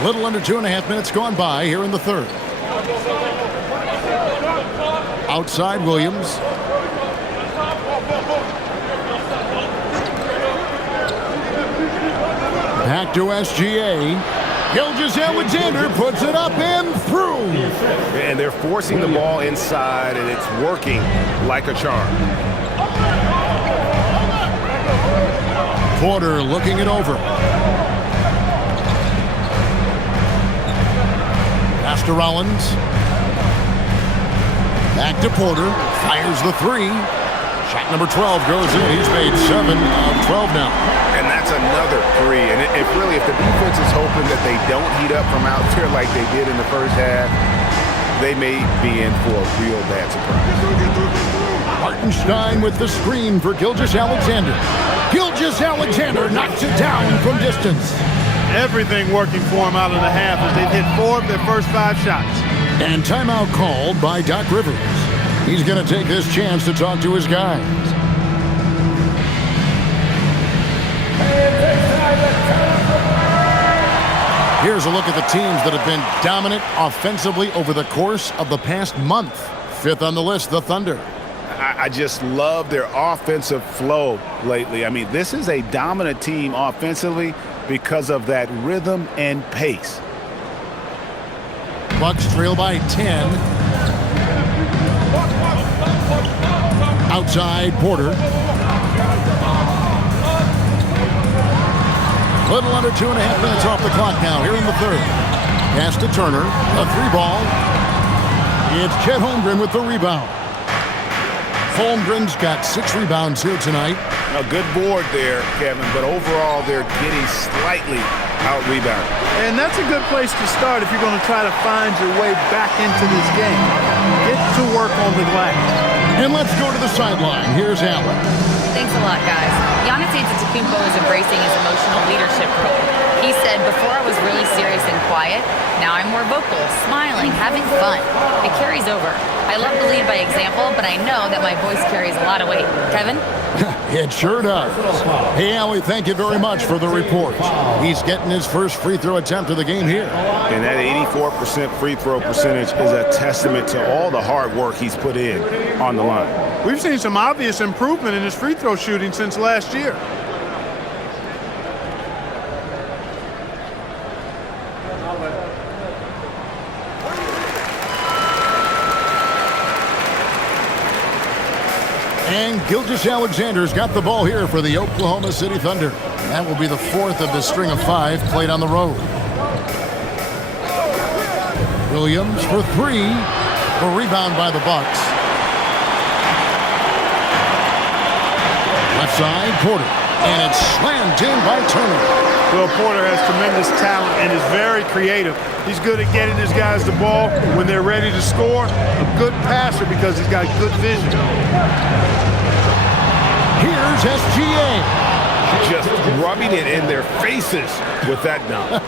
A little under 2.5 minutes gone by here in the third. Outside Williams. Back to SGA. Gilgeous-Alexander puts it up and through. And they're forcing the ball inside, and it's working like a charm. Porter looking it over. Pass to Rollins. Back to Porter. Fires the three. Shot number 12 goes in. He's made 7 of 12 now. And that's another three. And if the defense is hoping that they don't heat up from out there like they did in the first half, they may be in for a real bad surprise. Hartenstein with the screen for Gilgeous-Alexander. Gilgeous-Alexander knocks it down from distance. Everything working for him out of the half as they've hit 4 of their first 5 shots. And timeout called by Doc Rivers. He's going to take this chance to talk to his guys. Here's a look at the teams that have been dominant offensively over the course of the past month. 5th on the list, the Thunder. I just love their offensive flow lately. I mean, this is a dominant team offensively because of that rhythm and pace. Bucks trail by 10. Outside Porter. Little under 2.5 minutes off the clock now here in the third. Pass to Turner. A 3-ball. It's Chet Holmgren with the rebound. Holmgren's got 6 rebounds here tonight. A good board there, Kevin, but overall they're getting slightly out-rebounded. And that's a good place to start if you're going to try to find your way back into this game. Get to work on the glass. And let's go to the sideline. Here's Allen. Thanks a lot, guys. Giannis Antetokounmpo is embracing his emotional leadership role. He said, before I was really serious and quiet, now I'm more vocal, smiling, having fun. It carries over. I love to lead by example, but I know that my voice carries a lot of weight. Kevin? It sure does. Hey, Allie, thank you very much for the report. He's getting his first free throw attempt of the game here. And that 84% free throw percentage is a testament to all the hard work he's put in on the line. We've seen some obvious improvement in his free throw shooting since last year. And Gilgeous-Alexander's got the ball here for the Oklahoma City Thunder. That will be the 4th of the string of 5 played on the road. Williams for 3. A rebound by the Bucks. Left side, Porter. And it's slammed in by Turner. Well, Porter has tremendous talent and is very creative. He's good at getting his guys the ball when they're ready to score. A good passer because he's got good vision. Here's SGA. Just rubbing it in their faces with that dunk.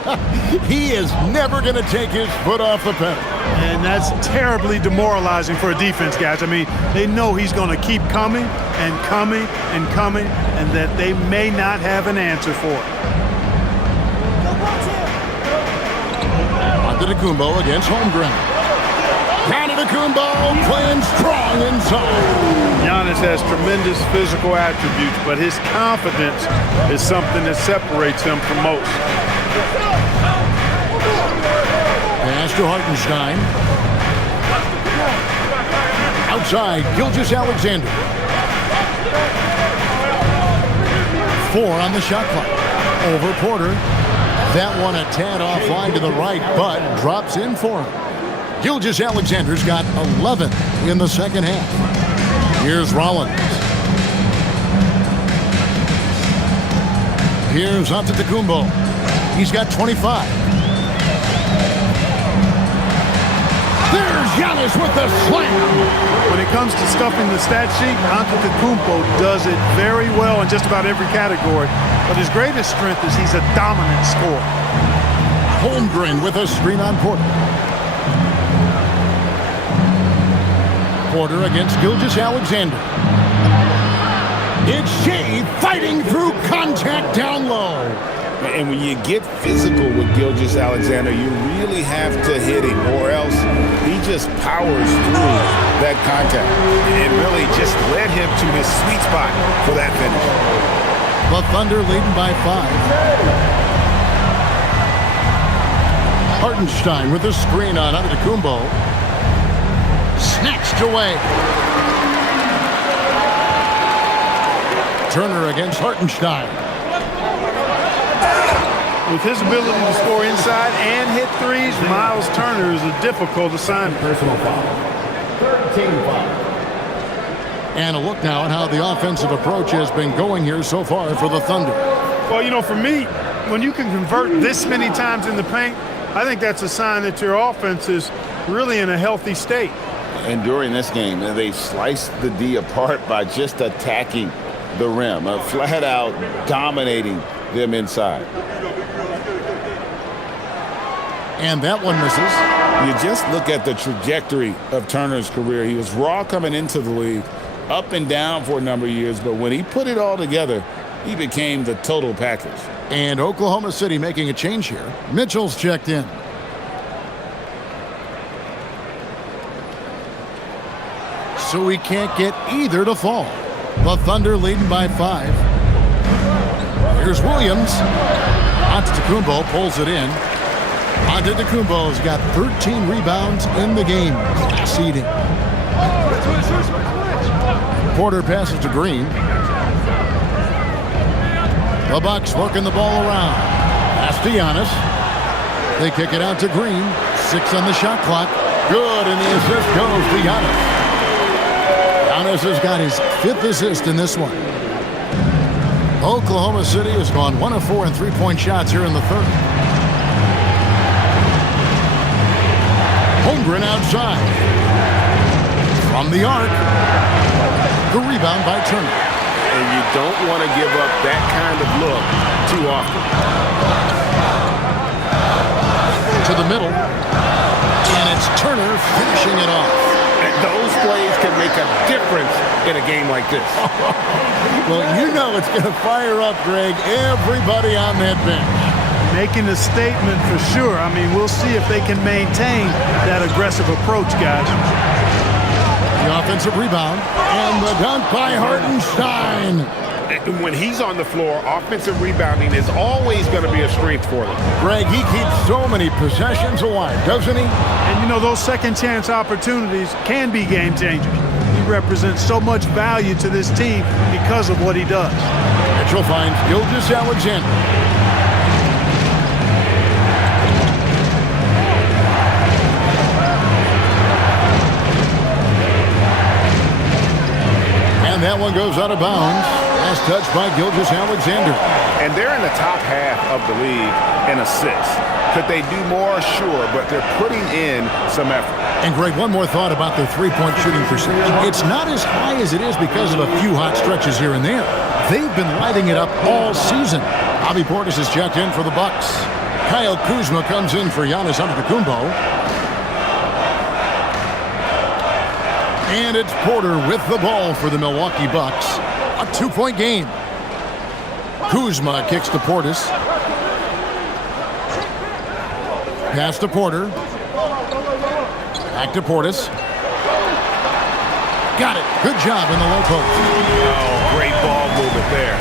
He is never going to take his foot off the pedal. And that's terribly demoralizing for a defense, guys. I mean, they know he's going to keep coming and coming and coming, and that they may not have an answer for it. Antetokounmpo against Holmgren. Antetokounmpo playing strong inside. Giannis has tremendous physical attributes, but his confidence is something that separates him from most. Pass to Hartenstein. Outside, Gilgeous-Alexander. 4 on the shot clock. Over Porter. That one a tad offline to the right, but drops in for him. Gilgeous-Alexander's got 11 in the second half. Here's Rollins. Here's Antetokounmpo. He's got 25. There's Giannis with the slam. When it comes to stuffing the stat sheet, Antetokounmpo does it very well in just about every category. But his greatest strength is he's a dominant scorer. Holmgren with a screen on Porter. Porter against Gilgeous-Alexander. It's Shea fighting through contact down low. And when you get physical with Gilgeous-Alexander, you really have to hit him, or else he just powers through that contact. It really just led him to his sweet spot for that finish. The Thunder leading by 5. Hartenstein with a screen on Antetokounmpo. Snatched away. Turner against Hartenstein. With his ability to score inside and hit threes, Miles Turner is a difficult assignment. Personal foul. 13 foul. And a look now at how the offensive approach has been going here so far for the Thunder. Well, you know, for me, when you can convert this many times in the paint, I think that's a sign that your offense is really in a healthy state. And during this game, they sliced the D apart by just attacking the rim, flat out dominating them inside. And that one misses. You just look at the trajectory of Turner's career. He was raw coming into the league, up and down for a number of years, but when he put it all together, he became the total package. And Oklahoma City making a change here. Mitchell's checked in. So we can't get either to fall. The Thunder leading by 5. Here's Williams. Antetokounmpo pulls it in. Antetokounmpo's got 13 rebounds in the game. Class eating. Porter passes to Green. The Bucks working the ball around. Pass to Giannis. They kick it out to Green. 6 on the shot clock. Good, and the assist goes to Giannis. Giannis has got his 5th assist in this one. Oklahoma City has gone 1 of 4 in three-point shots here in the third. Holmgren outside. From the arc. The rebound by Turner. And you don't want to give up that kind of look too often. To the middle. And it's Turner finishing it off. And those plays can make a difference in a game like this. Well, you know it's going to fire up, Greg, everybody on that bench. Making a statement for sure. I mean, we'll see if they can maintain that aggressive approach, guys. The offensive rebound and the dunk by Hartenstein. When he's on the floor, offensive rebounding is always going to be a strength for them. Greg, he keeps so many possessions alive, doesn't he? And, you know, those second-chance opportunities can be game-changers. He represents so much value to this team because of what he does. Mitchell finds Gilgeous-Alexander. And that one goes out of bounds. Last touch by Gilgeous-Alexander. And they're in the top half of the league in assists. Could they do more? Sure, but they're putting in some effort. And Greg, one more thought about their three-point shooting percentage. It's not as high as it is because of a few hot stretches here and there. They've been lighting it up all season. Bobby Portis has checked in for the Bucks. Kyle Kuzma comes in for Giannis Antetokounmpo. And it's Porter with the ball for the Milwaukee Bucks. A 2-point game. Kuzma kicks to Portis. Pass to Porter. Back to Portis. Got it. Good job in the low post. Oh, great ball movement there.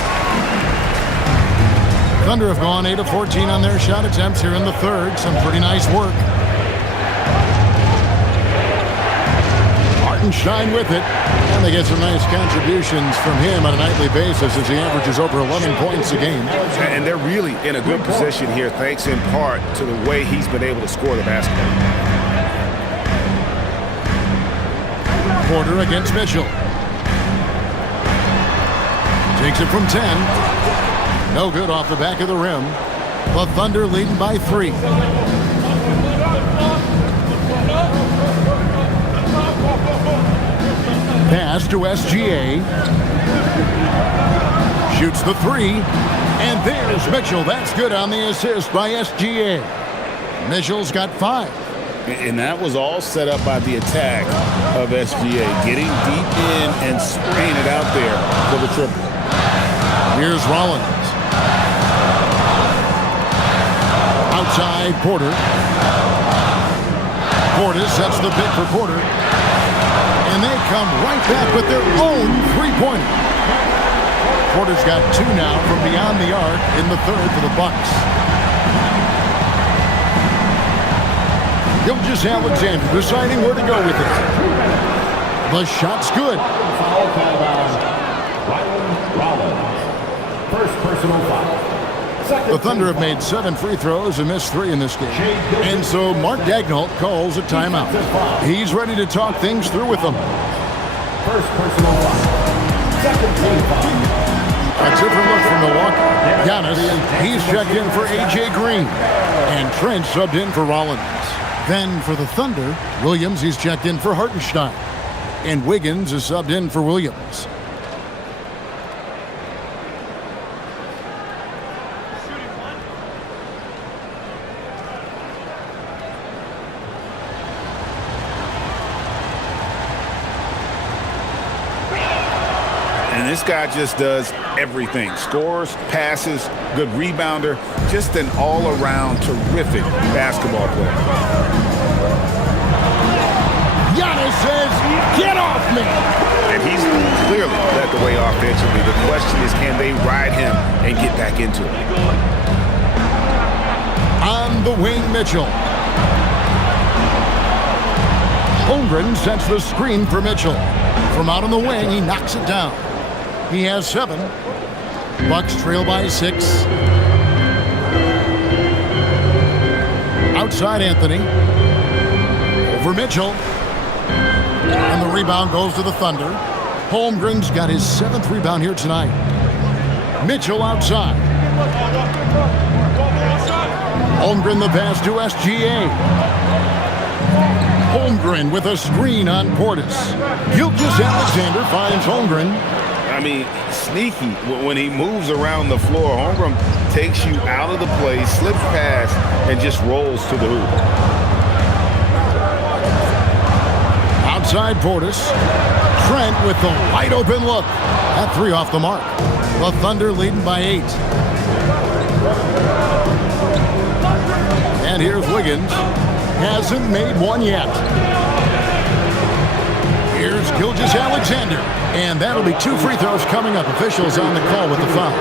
Thunder have gone 8 of 14 on their shot attempts here in the third. Some pretty nice work. Hartenstein with it. And they get some nice contributions from him on a nightly basis as he averages over 11 points a game. And they're really in a good position here, thanks in part to the way he's been able to score the basketball. Porter against Mitchell. Takes it from 10. No good off the back of the rim. The Thunder leading by 3. Pass to SGA. Shoots the 3. And there's Mitchell. That's good on the assist by SGA. Mitchell's got 5. And that was all set up by the attack of SGA, getting deep in and spraying it out there for the triple. Here's Rollins. Outside, Porter. Porter sets the pick for Porter. And they come right back with their own three-pointer. Porter's got 2 now from beyond the arc in the third for the Bucks. Gilgeous-Alexander deciding where to go with it. The shot's good. Foul called on Rollins. First personal foul. The Thunder have made 7 free throws and missed 3 in this game. And so Mark Daigneault calls a timeout. He's ready to talk things through with them. First personal foul. Second team foul. A different look from Milwaukee. Giannis, he's checked in for A.J. Green. And Trent subbed in for Rollins. Then for the Thunder, Williams, he's checked in for Hartenstein. And Wiggins is subbed in for Williams. And this guy just does everything. Scores, passes, good rebounder, just an all-around terrific basketball player. Giannis says, get off me! And he's clearly led the way offensively. The question is, can they ride him and get back into it? On the wing, Mitchell. Holmgren sets the screen for Mitchell. From out on the wing, he knocks it down. He has 7. Bucks trail by 6. Outside Anthony. Over Mitchell. And the rebound goes to the Thunder. Holmgren's got his 7th rebound here tonight. Mitchell outside. Holmgren the pass to SGA. Holmgren with a screen on Portis. Gilgeous-Alexander finds Holmgren. I mean, sneaky when he moves around the floor. Holmgren takes you out of the play, slips past, and just rolls to the hoop. Outside Portis. Trent with the wide open look. That 3 off the mark. The Thunder leading by 8. And here's Wiggins. Hasn't made one yet. Here's Gilgeous-Alexander. And that'll be 2 free throws coming up. Officials on the call with the foul.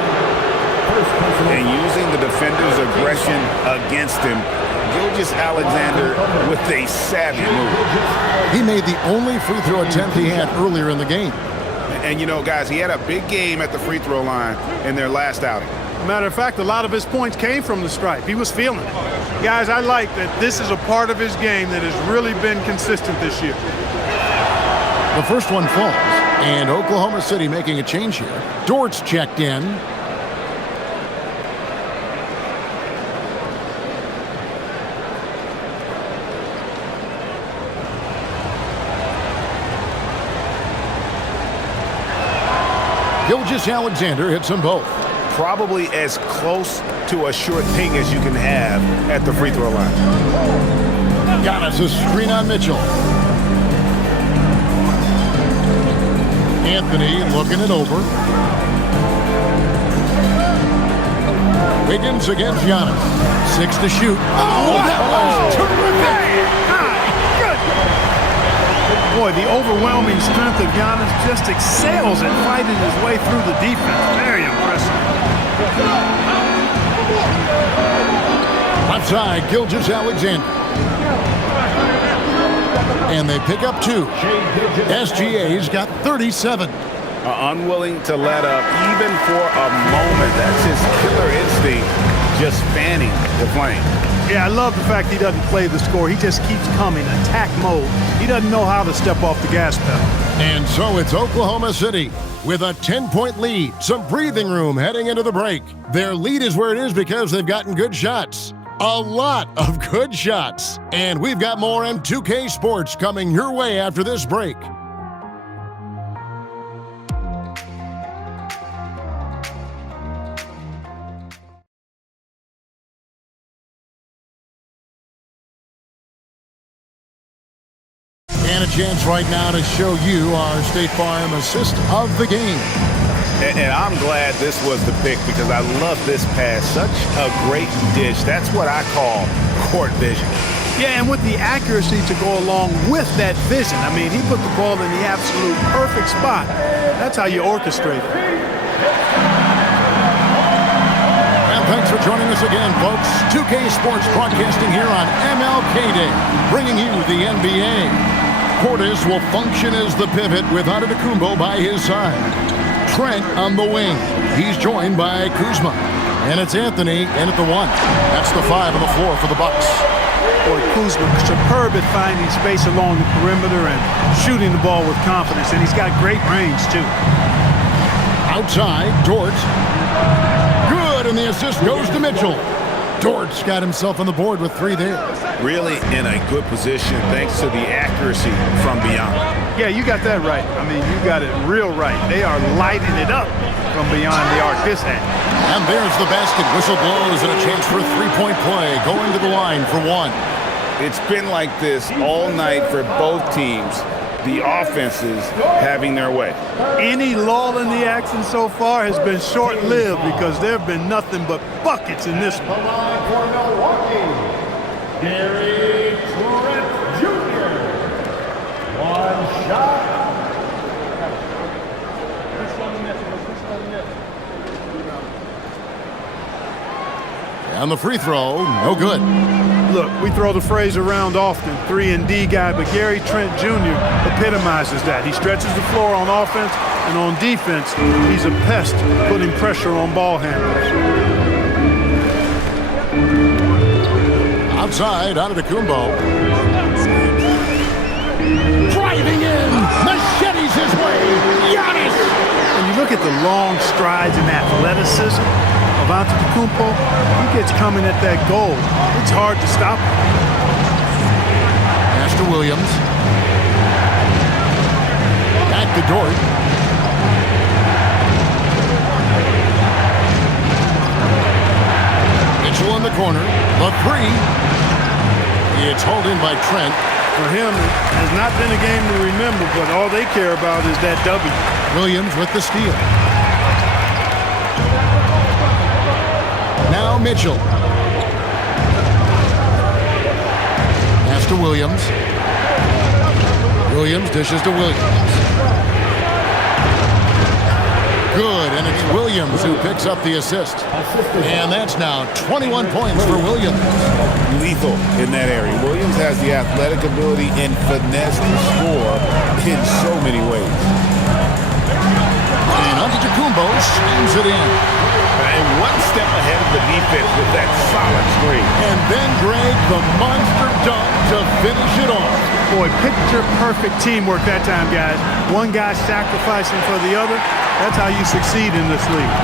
And using the defender's aggression against him, Gilgeous-Alexander with a savvy move. He made the only free throw attempt he had earlier in the game. And you know, guys, he had a big game at the free throw line in their last outing. Matter of fact, a lot of his points came from the stripe. He was feeling it. Guys, I like that this is a part of his game that has really been consistent this year. The first one falls, and Oklahoma City making a change here. Dort's checked in. Gilgeous-Alexander hits them both. Probably as close to a sure thing as you can have at the free throw line. Giannis, a screen on Mitchell. Anthony looking it over. Wiggins against Giannis. 6 to shoot. Oh, that was terrific! Boy, the overwhelming strength of Giannis just excels at fighting his way through the defense. Very impressive. Left side, Gilgeous-Alexander. And they pick up 2. SGA's got 37. Unwilling to let up even for a moment. That's his killer instinct, just fanning the flame. Yeah, I love the fact he doesn't play the score. He just keeps coming, attack mode. He doesn't know how to step off the gas pedal. And so it's Oklahoma City with a 10-point lead. Some breathing room heading into the break. Their lead is where it is because they've gotten good shots. A lot of good shots. And we've got more M2K Sports coming your way after this break. And a chance right now to show you our State Farm assist of the game. And I'm glad this was the pick because I love this pass. Such a great dish. That's what I call court vision. Yeah, and with the accuracy to go along with that vision. I mean, he put the ball in the absolute perfect spot. That's how you orchestrate it. And thanks for joining us again, folks. 2K Sports broadcasting here on MLK Day, bringing you the NBA. Portis will function as the pivot with Antetokounmpo by his side. Trent on the wing. He's joined by Kuzma. And it's Anthony in at the 1. That's the 5 on the floor for the Bucks. Boy, Kuzma, superb at finding space along the perimeter and shooting the ball with confidence. And he's got great range, too. Outside, Dort. Good, and the assist goes to Mitchell. Dort's got himself on the board with 3 there. Really in a good position thanks to the accuracy from beyond. Yeah, you got that right. I mean, you got it real right. They are lighting it up from beyond the arc this end. And there's the basket. Whistle blows and a chance for a 3-point play. Going to the line for 1. It's been like this all night for both teams. The offenses having their way. Any lull in the action so far has been short-lived because there have been nothing but buckets in this one. For Milwaukee, Gary Trent Jr. One shot. And the free throw, no good. Look, we throw the phrase around often, 3-and-D guy, but Gary Trent Jr. epitomizes that. He stretches the floor on offense, and on defense, he's a pest, putting pressure on ball handlers. Outside, Antetokounmpo. Driving in, machetes his way, Giannis! When you look at the long strides and athleticism of Antetokounmpo, he gets coming at that goal. It's hard to stop him. Pass to Williams. Back to Dort. Mitchell in the corner. The 3. It's hauled in by Trent. For him, it has not been a game to remember, but all they care about is that W. Williams with the steal. Now Mitchell. Pass to Williams. Williams dishes to Williams. Good, and it's Williams who picks up the assist. And that's now 21 points for Williams. Lethal in that area. Williams has the athletic ability and finesse to score in so many ways. And Antetokounmpo slams it in. And one step ahead of the defense with that solid screen. And then Greg, the monster dunk to finish it off. Boy, picture-perfect teamwork that time, guys. One guy sacrificing for the other. That's how you succeed in this league.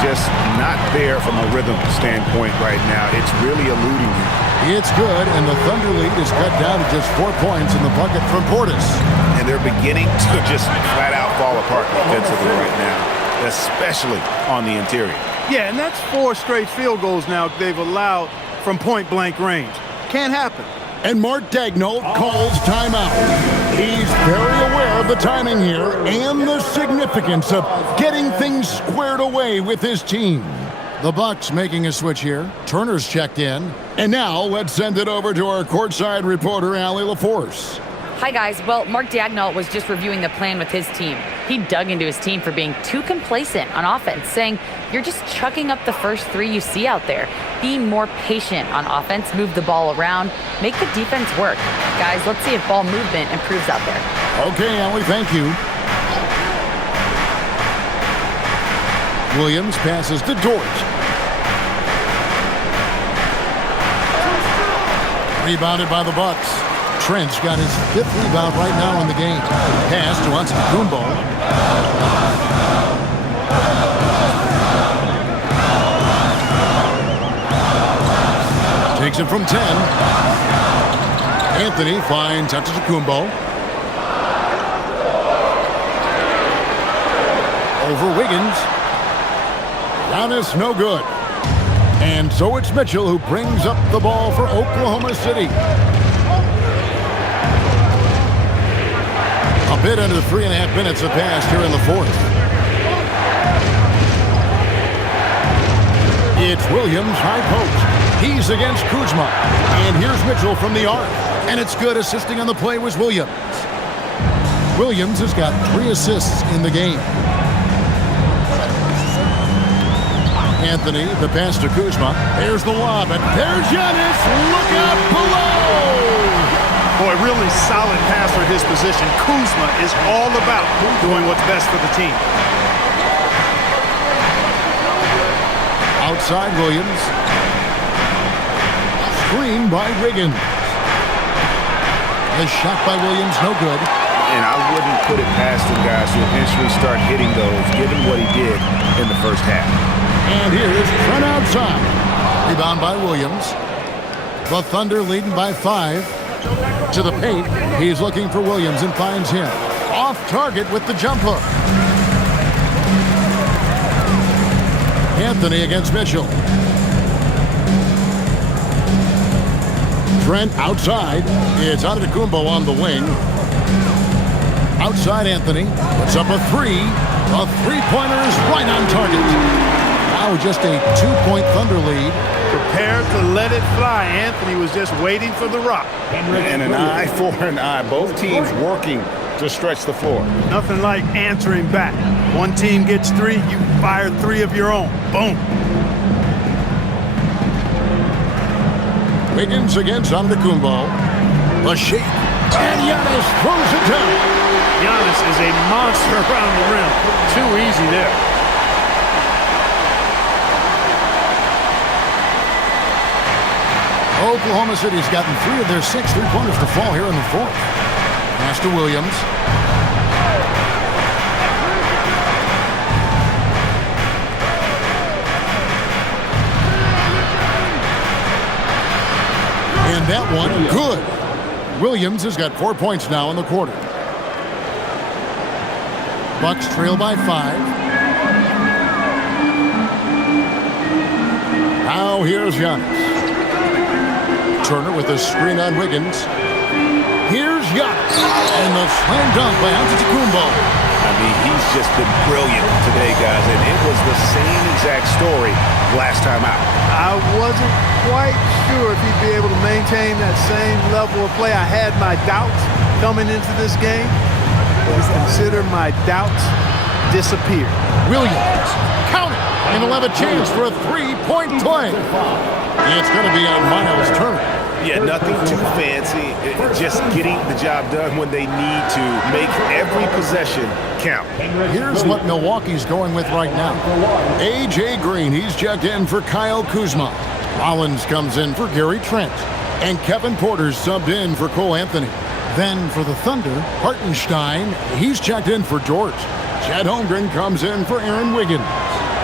Just not there from a rhythm standpoint right now. It's really eluding you. It's good, and the Thunder lead is cut down to just 4 points in the bucket from Portis. And they're beginning to just flat-out fall apart defensively right now, especially on the interior. Yeah, and that's 4 straight field goals now they've allowed from point-blank range. Can't happen. And Mark Daigneault calls timeout. He's very aware of the timing here and the significance of getting things squared away with his team. The Bucks making a switch here. Turner's checked in. And now let's send it over to our courtside reporter, Allie LaForce. Hi, guys. Well, Mark Daigneault was just reviewing the plan with his team. He dug into his team for being too complacent on offense, saying, you're just chucking up the first 3 you see out there. Be more patient on offense, move the ball around, make the defense work. Guys, let's see if ball movement improves out there. Okay, Allie, thank you. Williams passes to Dort. Rebounded by the Bucks. Trent's got his 5th rebound right now in the game. Pass to Antetokounmpo. Takes it from 10. Anthony finds Antetokounmpo. Over Wiggins. Giannis no good. And so it's Mitchell who brings up the ball for Oklahoma City. A bit under 3.5 minutes have passed here in the 4th. It's Williams high post. He's against Kuzma. And here's Mitchell from the arc. And it's good. Assisting on the play was Williams. Williams has got 3 assists in the game. Anthony, the pass to Kuzma. There's the lob, and there's Giannis. Look out below! Boy, really solid pass for his position. Kuzma is all about doing what's best for the team. Outside Williams. Screen by Wiggins. The shot by Williams, no good. And I wouldn't put it past him, guys, to eventually start hitting those, given what he did in the first half. And here's Trent outside. Rebound by Williams. The Thunder leading by 5. To the paint. He's looking for Williams and finds him. Off target with the jump hook. Anthony against Mitchell. Trent outside. It's Antetokounmpo on the wing. Outside Anthony. Puts up a 3. A three-pointer is right on target. Now just a 2-point Thunder lead. Prepared to let it fly. Anthony was just waiting for the rock. And an eye for an eye. Both teams working to stretch the floor. Nothing like answering back. One team gets 3, you fire 3 of your own. Boom. Wiggins against Antetokounmpo. A shake. And Giannis throws it down. Giannis is a monster around the rim. Too easy there. Oklahoma City's gotten 3 of their 6 three-pointers to fall here in the 4th. Pass to Williams. And that one, good. Williams has got 4 points now in the quarter. Bucks trail by 5. Now here's Giannis. Turner with a screen on Wiggins. Here's Giannis. And the slam dunk by Antetokounmpo. I mean, he's just been brilliant today, guys. And it was the same exact story last time out. I wasn't quite sure if he'd be able to maintain that same level of play. I had my doubts coming into this game. But consider my doubts disappeared. Williams. Count it. And he'll have a chance for a 3-point play. It's going to be on Miles Turner. Yeah, nothing too fancy. Just getting the job done when they need to. Make every possession count. Here's what Milwaukee's going with right now. A.J. Green, he's checked in for Kyle Kuzma. Rollins comes in for Gary Trent. And Kevin Porter's subbed in for Cole Anthony. Then for the Thunder, Hartenstein, he's checked in for George. Chet Holmgren comes in for Aaron Wiggins.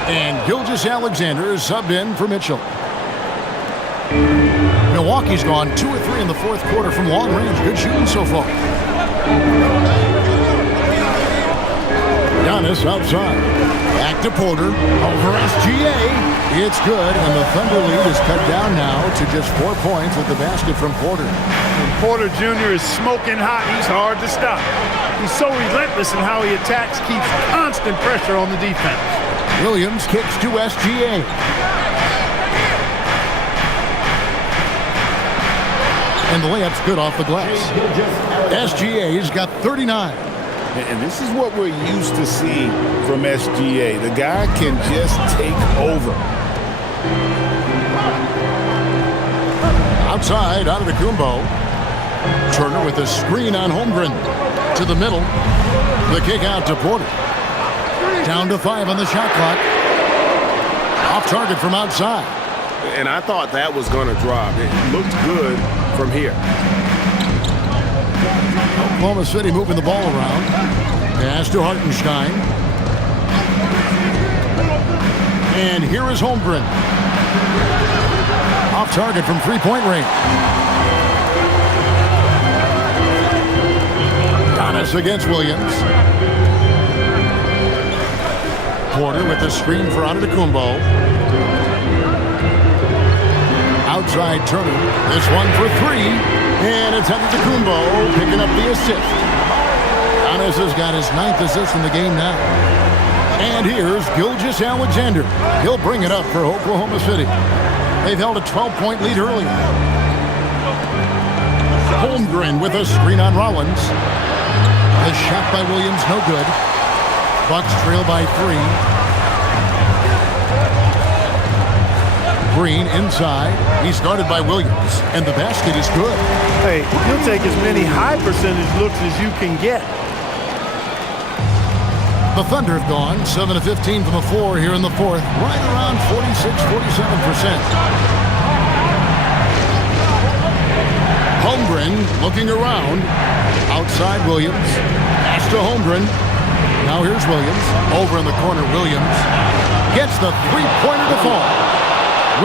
And Gilgeous-Alexander is subbed in for Mitchell. Milwaukee's gone 2 of 3 in the 4th quarter from long range. Good shooting so far. Giannis outside. Back to Porter. Over SGA. It's good, and the Thunder lead is cut down now to just 4 points with the basket from Porter. When Porter Jr. is smoking hot, he's hard to stop. He's so relentless in how he attacks, keeps constant pressure on the defense. Williams kicks to SGA. And the layup's good off the glass. SGA's got 39. And this is what we're used to seeing from SGA. The guy can just take over. Outside, Antetokounmpo. Turner with a screen on Holmgren. To the middle. The kick out to Porter. Down to 5 on the shot clock. Off target from outside. And I thought that was going to drop. It looked good from here. Oklahoma City moving the ball around. Pass to Hartenstein. And here is Holmgren. Off target from three-point range. Giannis against Williams. Porter with the screen for Antetokounmpo. Outside Turner. This one for three. And it's Antetokounmpo picking up the assist. Giannis has got his 9th assist in the game now. And here's Gilgeous-Alexander. He'll bring it up for Oklahoma City. They've held a 12-point lead earlier. Holmgren with a screen on Rollins. The shot by Williams, no good. Bucks trail by 3. Green inside. He's guarded by Williams, and the basket is good. Hey, he'll take as many high percentage looks as you can get. The Thunder have gone 7 of 15 from the floor here in the fourth, right around 46-47%. Holmgren looking around. Outside Williams. Pass to Holmgren. Now here's Williams. Over in the corner, Williams gets the three-pointer to fall.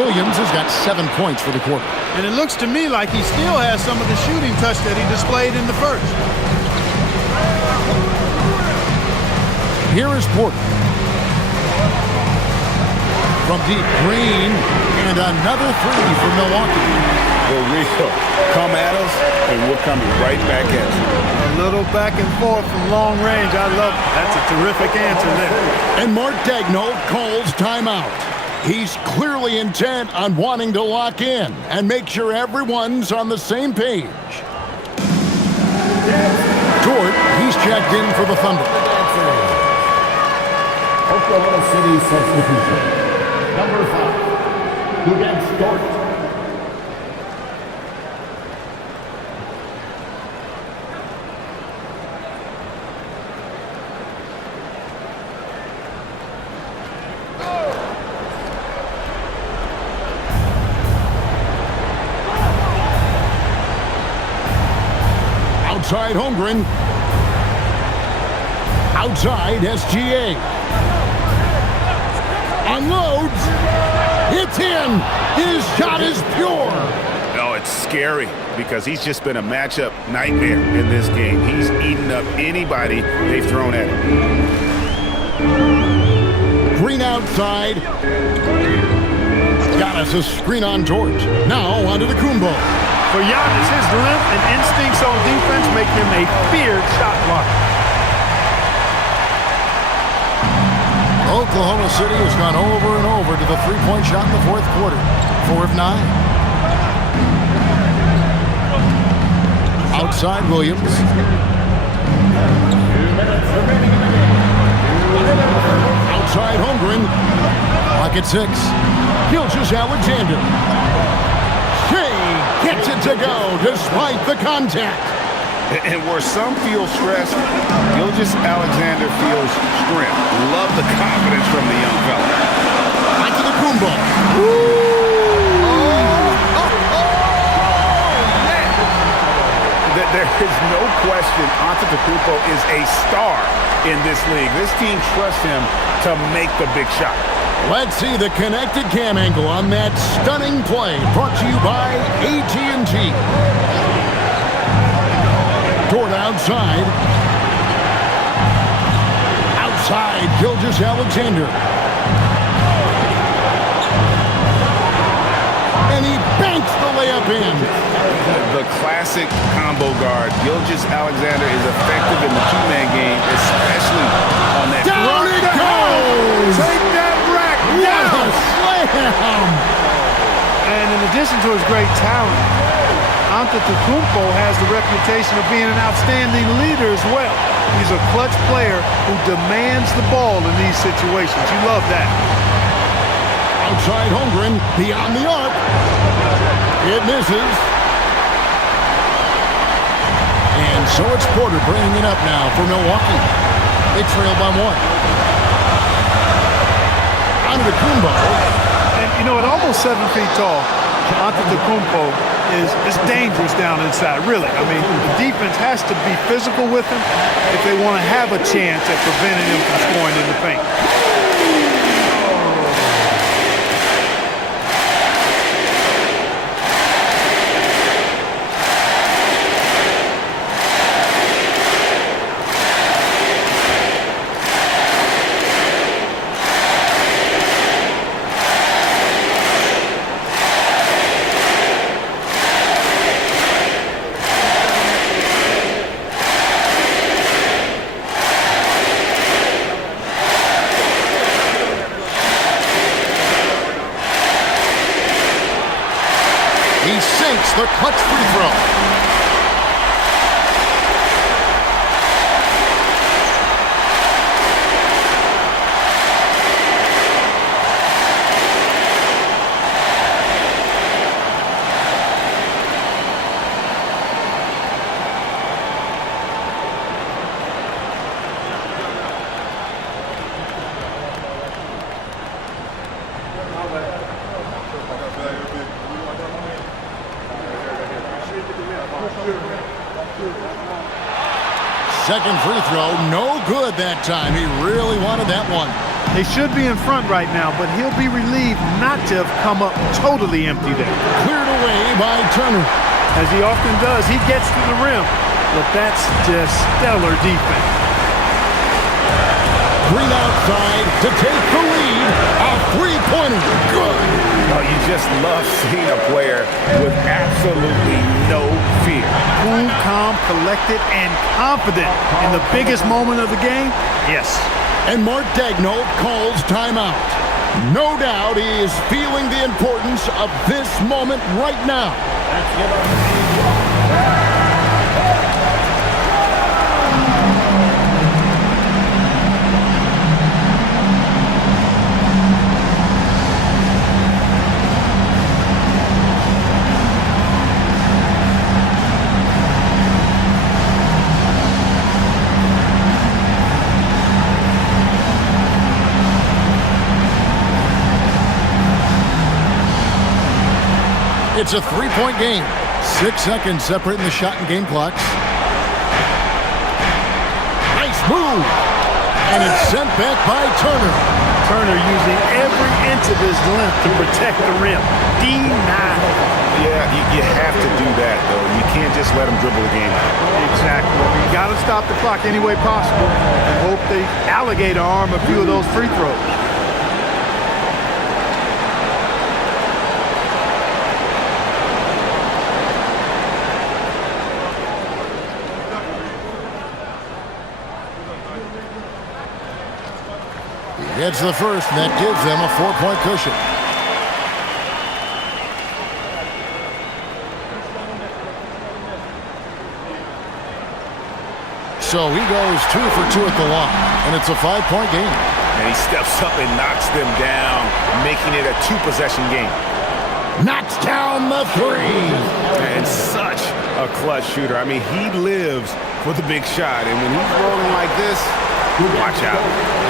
Williams has got 7 points for the quarter. And it looks to me like he still has some of the shooting touch that he displayed in the first. Here is Porter. From deep, Green, and another three for Milwaukee. For real. Come at us, and we're coming right back at you. A little back and forth from long range. I love it. That's a terrific answer there. And Mark Daigneault calls timeout. He's clearly intent on wanting to lock in and make sure everyone's on the same page. Dort, he's checked in for the Thunder. Oklahoma City substitution. Number 5, against Dort. Outside Holmgren. Outside SGA. Unloads. It's in. His shot is pure. No, it's scary because he's just been a matchup nightmare in this game. He's eaten up anybody they've thrown at him. Green outside. Got us a screen on George. Now onto the Kumbo. For Giannis, his length and instincts on defense make him a feared shot blocker. Oklahoma City has gone over and over to the three-point shot in the fourth quarter. 4 of 9. Outside Williams. Outside Holmgren. Clock at 6. Gilgeous-Alexander. Gets it to go despite the contact. And where some feel stressed, Gilgeous-Alexander feels strength. Love the confidence from the young fella. Onto the Kumbo. There is no question Antetokounmpo is a star in this league. This team trusts him to make the big shot. Let's see the connected cam angle on that stunning play. Brought to you by AT&T. Dort outside. Outside, Gilgeous-Alexander. And he banks the layup in. The classic combo guard. Gilgeous-Alexander is effective in the two-man game, especially on that. Down it goes! Take that rack What down! a slam! And in addition to his great talent, Antetokounmpo has the reputation of being an outstanding leader as well. He's a clutch player who demands the ball in these situations. You love that. Outside Holmgren, beyond the arc. It misses. And so it's Porter bringing it up now for Milwaukee. They trail by 1. Onto the Kumbo. And, you know, at almost 7 feet tall, Antetokounmpo is dangerous down inside, really. I mean, the defense has to be physical with him if they want to have a chance at preventing him from scoring in the paint. He sinks the clutch free throw. Second free throw, no good that time. He really wanted that one. They should be in front right now, but he'll be relieved not to have come up totally empty there. Cleared away by Turner. As he often does, he gets to the rim, but that's just stellar defense. Green outside to take the lead. A three-pointer. Good. Oh, you just love seeing a player with absolutely no fear. Cool, calm, collected, and confident in the biggest moment of the game? Yes. And Mark Daigneault calls timeout. No doubt he is feeling the importance of this moment right now. It's a three-point game. 6 seconds separating the shot and game clocks. Nice move. And it's sent back by Turner. Turner using every inch of his length to protect the rim. Denied. Yeah, you have to do that, though. You can't just let him dribble the game out. Exactly. You got to stop the clock any way possible and hope they alligator arm a few of those free throws. Gets the first, and that gives them a 4-point cushion. So he goes 2 for 2 at the line, and it's a 5-point game. And he steps up and knocks them down, making it a 2-possession game. Knocks down the three. And such a clutch shooter. I mean, he lives for the big shot, and when he's rolling like this, watch out.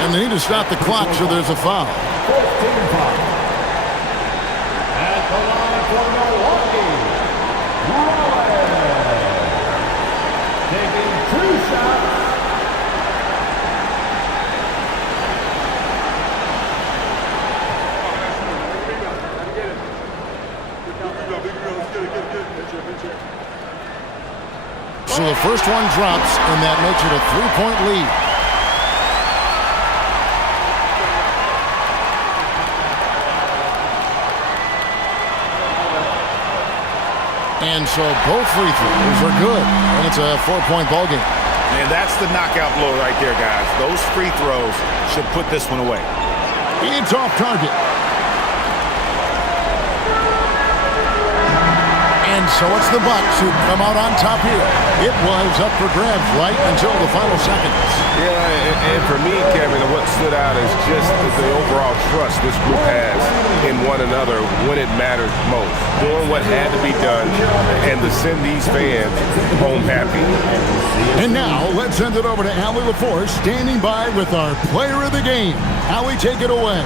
And they need to stop the clock, so there's a foul. 14 foul. At the line for Milwaukee, taking 2 shots. So the first one drops, and that makes it a 3-point lead. And so both free throws are good, and it's a 4-point ball game. And that's the knockout blow right there, guys. Those free throws should put this one away. It's off target. And so it's the Bucks who come out on top here. It was up for grabs right until the final seconds. Yeah, and for me, Kevin, what stood out is just the overall trust this group has in one another when it matters most. Doing what had to be done and to send these fans home happy. And now let's send it over to Allie LaForce, standing by with our player of the game. Allie, take it away.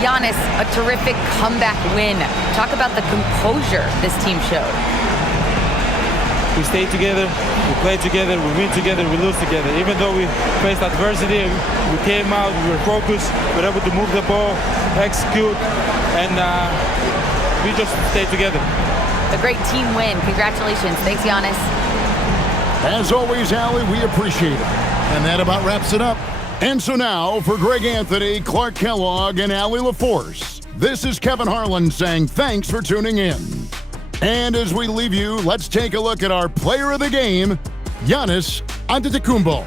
Giannis, a terrific comeback win. Talk about the composure this team showed. We stay together, we play together, we win together, we lose together. Even though we faced adversity, we came out, we were focused, we were able to move the ball, execute, and we just stayed together. A great team win. Congratulations. Thanks, Giannis. As always, Allie, we appreciate it. And that about wraps it up. And so now, for Greg Anthony, Clark Kellogg, and Allie LaForce, this is Kevin Harlan saying thanks for tuning in. And as we leave you, let's take a look at our player of the game, Giannis Antetokounmpo.